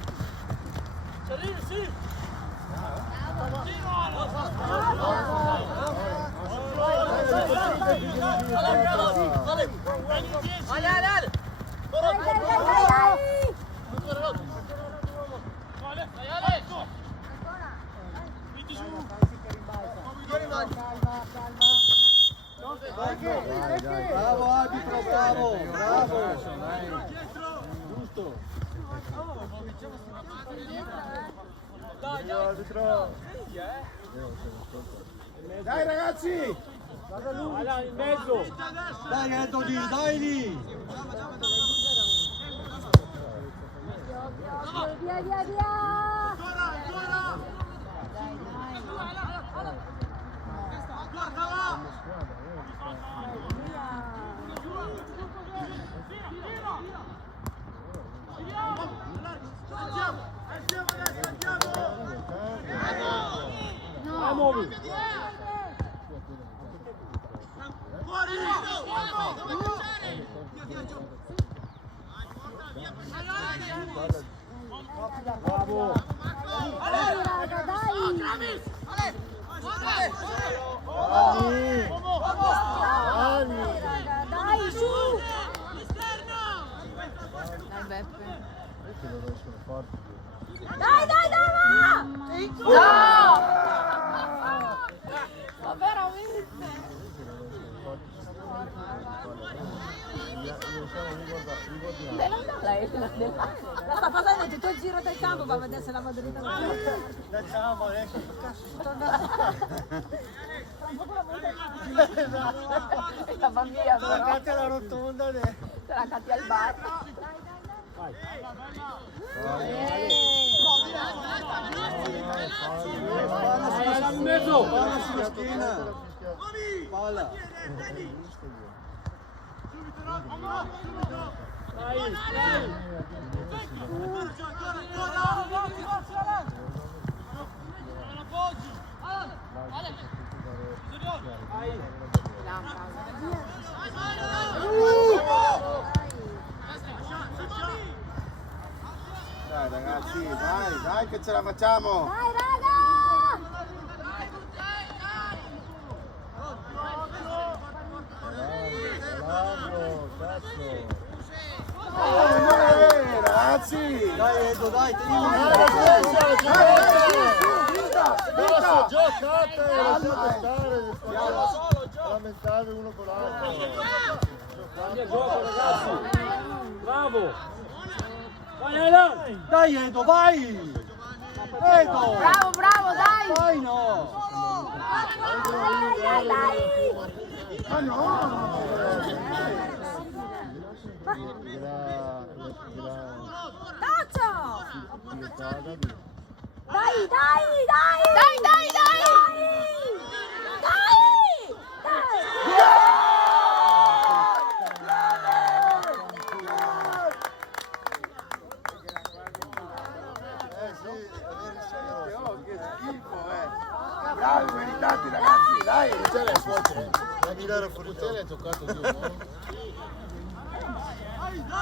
Bravo arbitro, bravo, bravo. Giusto. Arbitro. Dai ragazzi! Allora, in mezzo. Dai Anthony, dai lì. Via, via, via! Muovi. Bravo. Dai, raga, dai! Raga, dai, su! Dai, Beppe. Dai, dai, dai, va! No! Ma veramente? Lei la sta facendo tutto il giro del campo per vedere se la Madrid Facciamo adesso. la bambina La catti alla rotonda. se la catti al bar. Palla in mezzo. Palla sulla schiena. Palla. Dai, dai. Dai ragazzi, dai che ce la facciamo! Dai, raga! Ragazzi! Dai Edo, dai, giocate, lasciate stare, lamentare uno con l'altro. Cambia gioco, ragazzi. Bravo. Vai, Elan. Dai Edo, vai! Edo! Bravo, bravo, dai! Vai no! Dai, dai! Ma no! Cazzo! Dai, dai, dai! Dai, dai, dai! Dai! Che schifo, Bravi, meritanti ragazzi, dai! C'è le suocere, la Milano Furutelli ha giocato giù, no?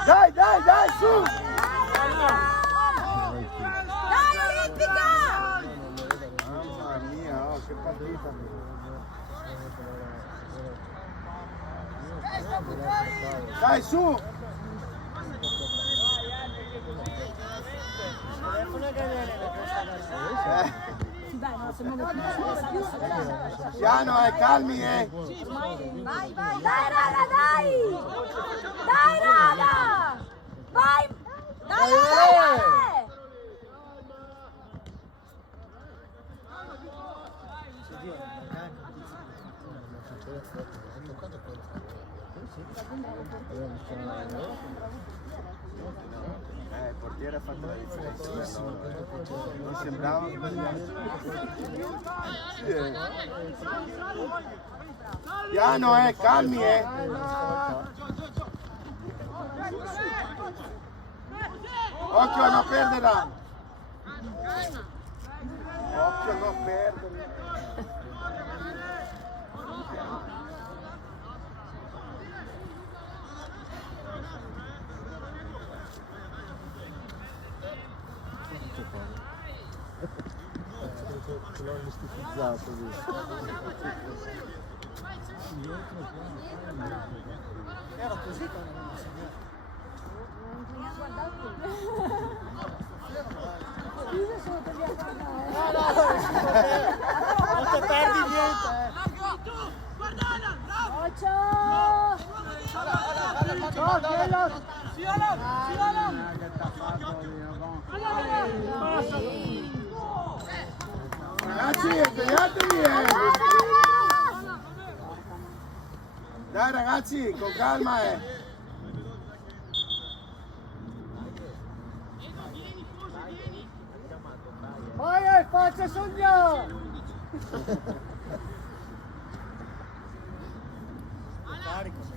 Dai, dai, dai, su! Dai, Olimpica! Mamma mia, oh, che partita! Dai, su! Dai, no, se muove più. Piano, calmi, Vai, vai, dai, raga, dai! Dai, raga! Vai! Dai, dai! Il portiere ha fatto la differenza, non sembrava piano, calmi, occhio a non perderla, occhio a non perderla. ce l'ho mistifizzato lì. Era così quando non mi segnava. Scusa, sono per via Non ti perdi niente. Ragazzi, svegliatevi! Dai ragazzi, con calma Vai, faccia sognare! Carico.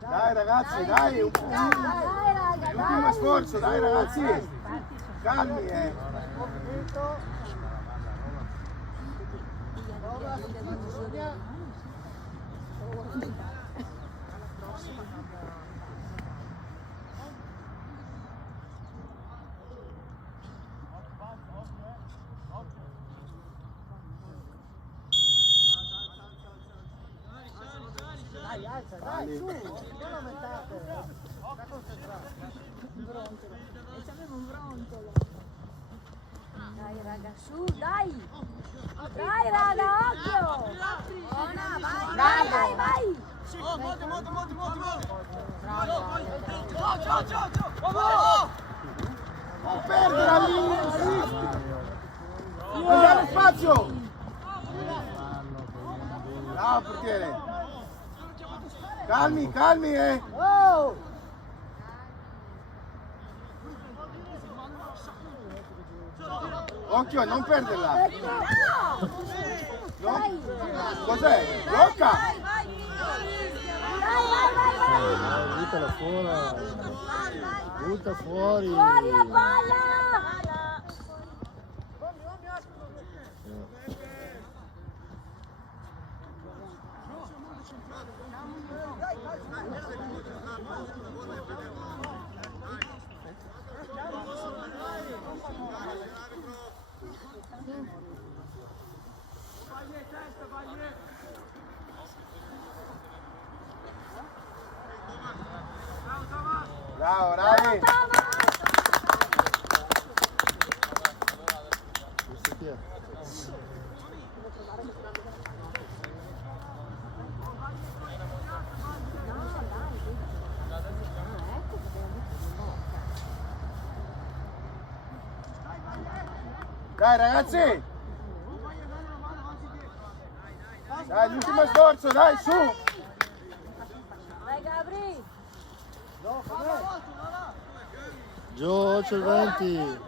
Dai ragazzi, dai, l'ultimo sforzo, dai ragazzi, calmi Dai, alza, dai, su, non aumentate. Sta concentrato. E c'avevo un brontolo. Dai raga, su, dai! Dai raga, occhio! Buona, vai, vai, vai! Non perdere lì! Andiamo spazio! Bravo portiere! Calmi, calmi Oh! Occhio a non perderla! No? Cos'è? Blocca! Buttala fuori! Butta fuori! Fuori la palla! Bravo, bravi! Questo chi è? Dai ragazzi! Dai, l'ultimo sforzo, dai, su! Dai Gabri! Gio, c'è il 20!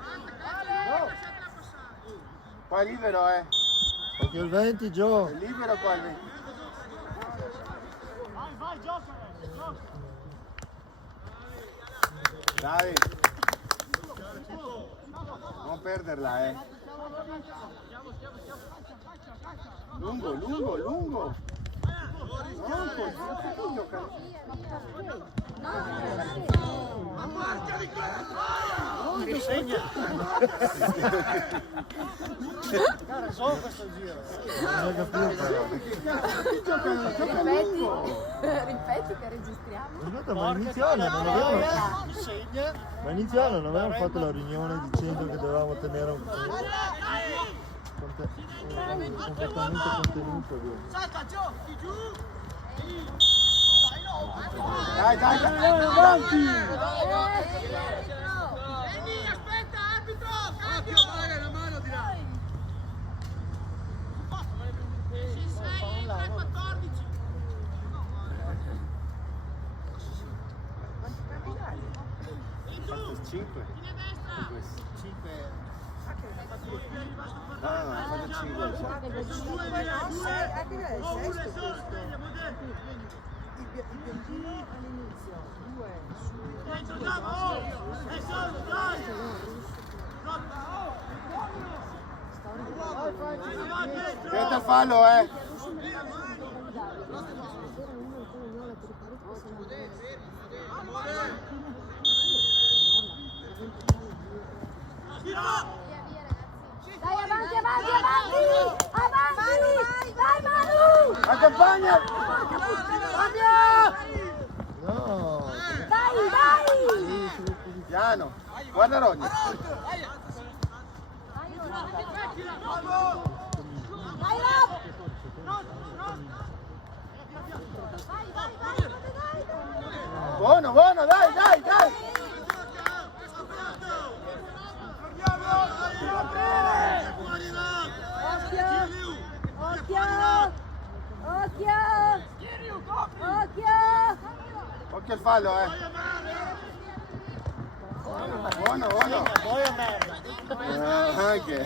Qua è libero, Occhio il 20, Gio! È libero qua il 20. Dai! Non perderla, Lungo, lungo, lungo! Non così, giocare. Non mi segna! Cara, solo questo giro. Non ho capito però. Ripeti che registriamo. Aspetta, ma iniziano, non avevamo... Segna. Ma iniziano, non avevamo fatto la riunione dicendo che dovevamo tenere un completamente contenuto. Dai, dai, dai, avanti! Vieni, aspetta, arbitro! Cambio! Vai, la mano di là! 6, 14! Fatto 5. 5. No, fatto 5. Il piantino all'inizio, 2 su Dai, fallo, Dai, avanti, avanti, avanti! Avanti! Dai, Manu! Accompagna! No! Dai, dai! Piano! Guarda Rogni! Dai, Rob! Buono, buono, dai, dai, dai! Occhio! Occhio! Occhio! Occhio al fallo, Buono, buono! Anche!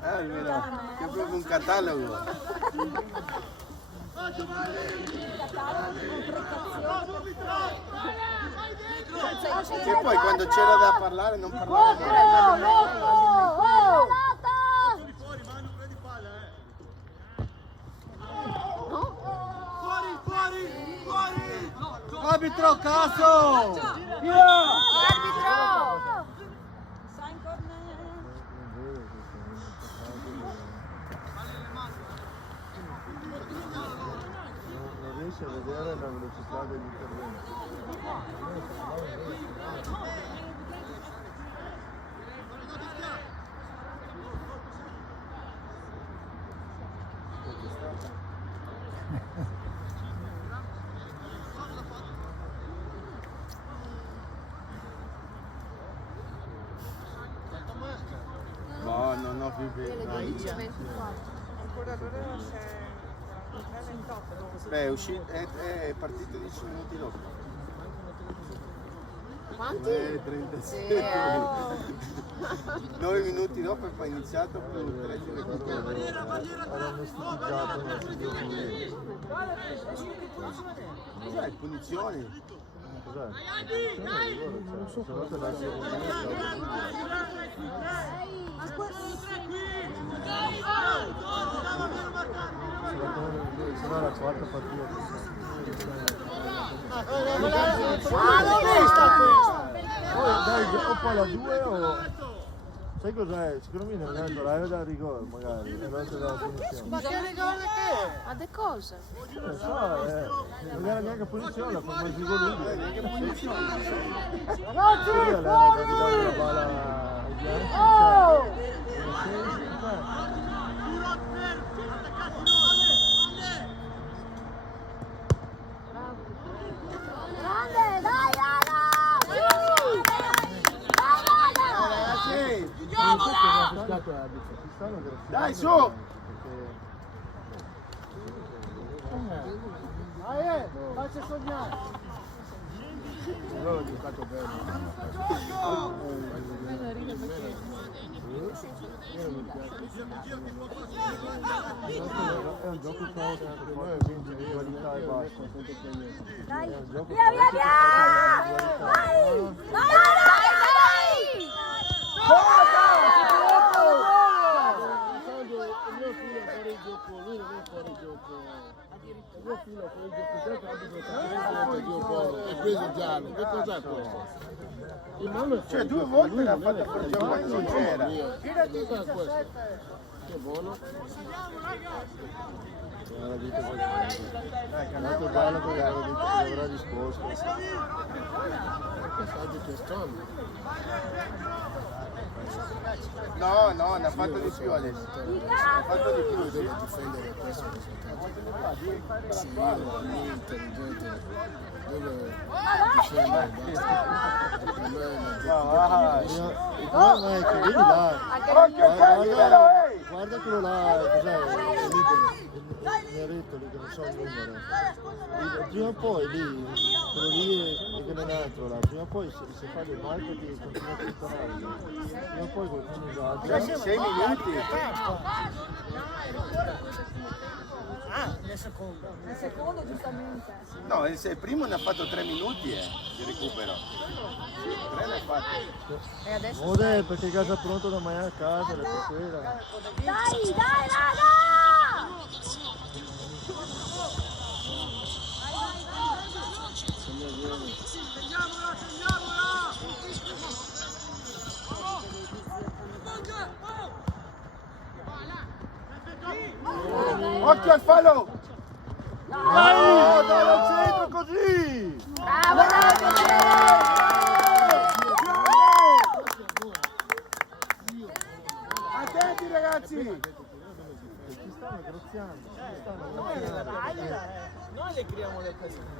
Almeno, che è proprio un catalogo! E poi quando c'era da parlare non parlava Arbitro, cazzo! Non riesci a vedere la velocità degli interventi. No, non ho più bene. Beh, è partito 10 minuti dopo. Quanti? 37. 9 minuti dopo e poi è iniziato più 3 di recupero. Cos'è? Punizioni? Cos'è? Non so cosa la sarà la quarta partita. L'ho vista questa! Poi dai, o poi la 2 o... Sai cos'è? Secondo me non è l'orario da rigore magari, è l'orario della punizione. Ma che rigore che è? A de cosa? Non so, non era neanche punizione, la forma di gol lungo. Ragazzi, La palla ai bianchi, Grande, dai, Ana! Dai, su! dai, faccia sognare! Allora ho giocato bene. È un gioco forte, anche noi vince di qualità e basta. Dai, via, via, via! Vai! Vai, dai, dai! Il mio figlio fuori gioco, lui non è fuori gioco. Il mio figlio fuori gioco, e preso giallo. Che cos'è questo? Il mamma è Cioè 2 volte l'ha fatto fuori gioco quando non c'era. Che cos'è questo? Che buono. Era detto qualcosa. Tanto giallo che avrà risposto. Messaggio che strano. No, no, ne ha fatto di più adesso. Ha fatto di più, sì. Deve difendere questo risultato. Sì, è intelligente. Deve difendere, basta. Per me è una Il problema è che vedi là. Guarda quello là, cos'è? È libero. Mi ha detto lì che non so il numero. Prima o poi lì, quello lì è che non è altro là. Prima o poi se fa del male perché continua a funzionare. Prima o poi qualcuno esagera. 6 minuti. nel secondo. Il secondo giustamente. No, il primo ne ha fatto 3 minuti di recupero. 3 ne ha fatto. E adesso Ode, perché casa pronto da mangiare a casa, le per quella. Dai, raga! Occhio al fallo! No, dai al centro così! Bravo, Attenti ragazzi! Ci stanno graziando, Noi le creiamo le occasioni.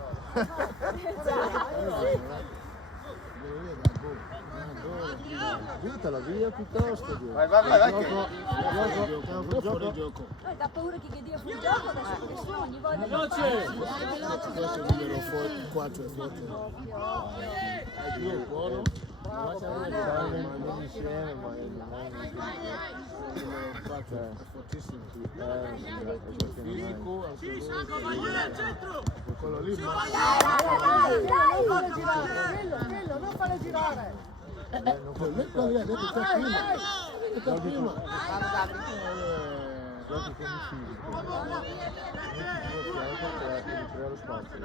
buttala via piuttosto. Vai, che... Gioco. Noi da paura che dia fuori gioco adesso perché sennò ogni volta Adesso numero 4 è forte. È più buono. Stanno insieme, ma Numero 4 è fortissimo. fisico, Quello lì Quello, non farlo girare. quello lì ha detto te prima. giochi con il fisico. Per creare spazio,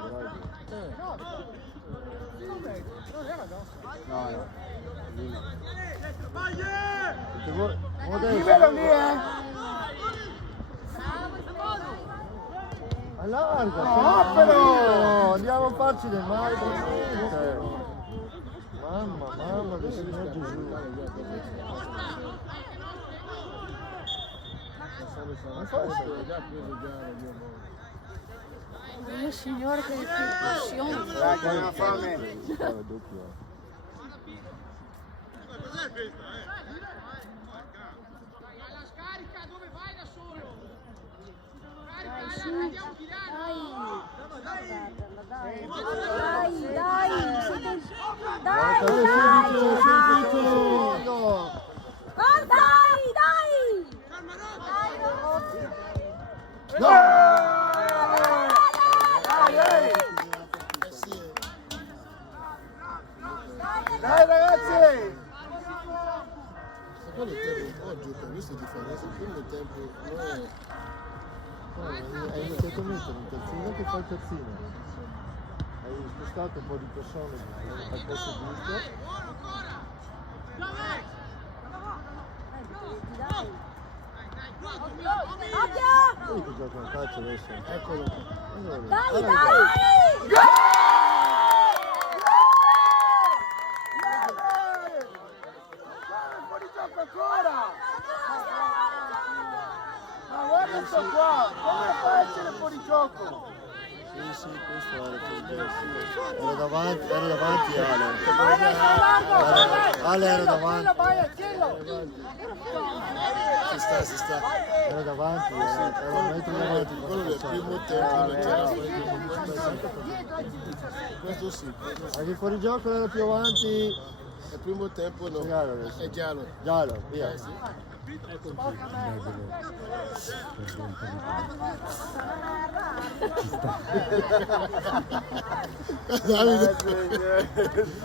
Libero lì, allarga, no, però! Andiamo a farci del male veramente. Mamma del Signore Gesù. Non fai Dio Signore che passione. Dai, che non ha fame! Dai, su. Dai ragazzi! Secondo tempo oggi ho visto differenza. Il primo tempo Hai iniziato a mettere un terzino che fa il terzino. Hai spostato un po' di persone al posto giusto. Vedi che gioca un calcio adesso. Eccolo. Fuori gioco ancora! Ma guarda sto qua! Come fa a essere fuori gioco? Sì, questo era davanti Ale. Ale era davanti. si sta. Era davanti, era un metro davanti. Quello del primo tempo non c'era questo sì. Anche fuori gioco era più avanti. Il primo tempo no. È giallo. Giallo, via.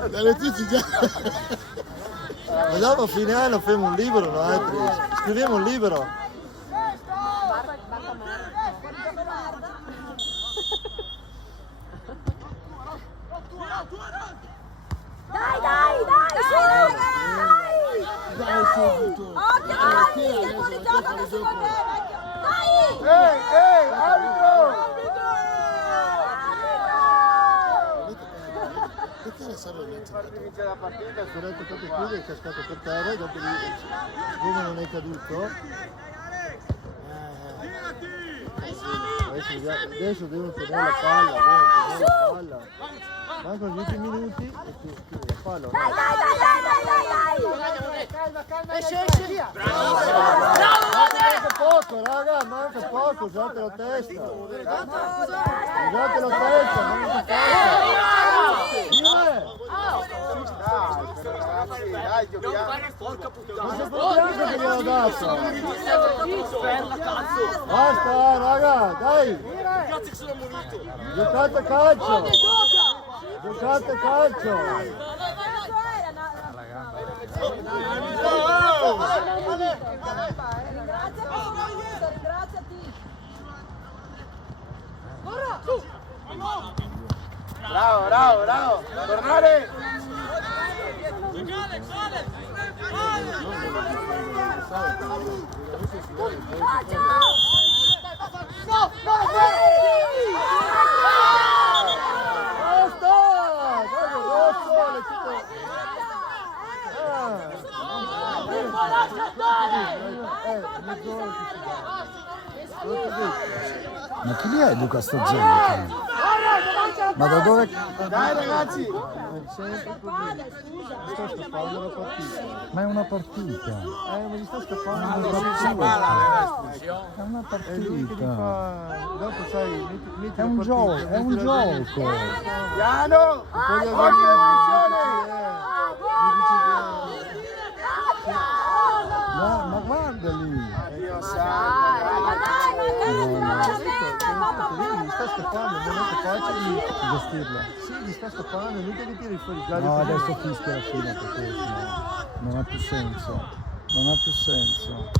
Dalle tutti già. Ma dopo a fine anno facciamo un libro, no? Scriviamo un libro. Ehi, arbitro! Perché la sarà Inizia la partita, Ho detto proprio qui che è cascato per terra, dopo come non è caduto. Adesso devono tenere la palla, Mancano 10 minuti e chiudi la palla. Manca poco, raga, manca poco, usate la testa. Usate la testa, non mi dai, giochiamo. Ma se bianco che gliel'ho dato! Basta, raga, dai! Giocate calcio! Giocate calcio! Bravo, bravo, bravo! Tornare! Ma chi li educa sta gente? Ma da dove... Dai ragazzi! Sempre così. Sto scappando la partita. Ma è una partita. Ma gli sta scappando È la una È lui che ti partita. fa... Dopo sai, metti È un gioco, è un gioco. Piano! Poi gli Ma guarda lì. Dio Mi sta scappando, non è capace di gestirla. Sì, mi sta scappando, è lui che li tira fuori. No, adesso fischia la fine perché non ha più senso. Non ha più senso.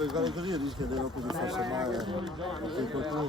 Perché così rischia dopo di farsi male. Perché qualcuno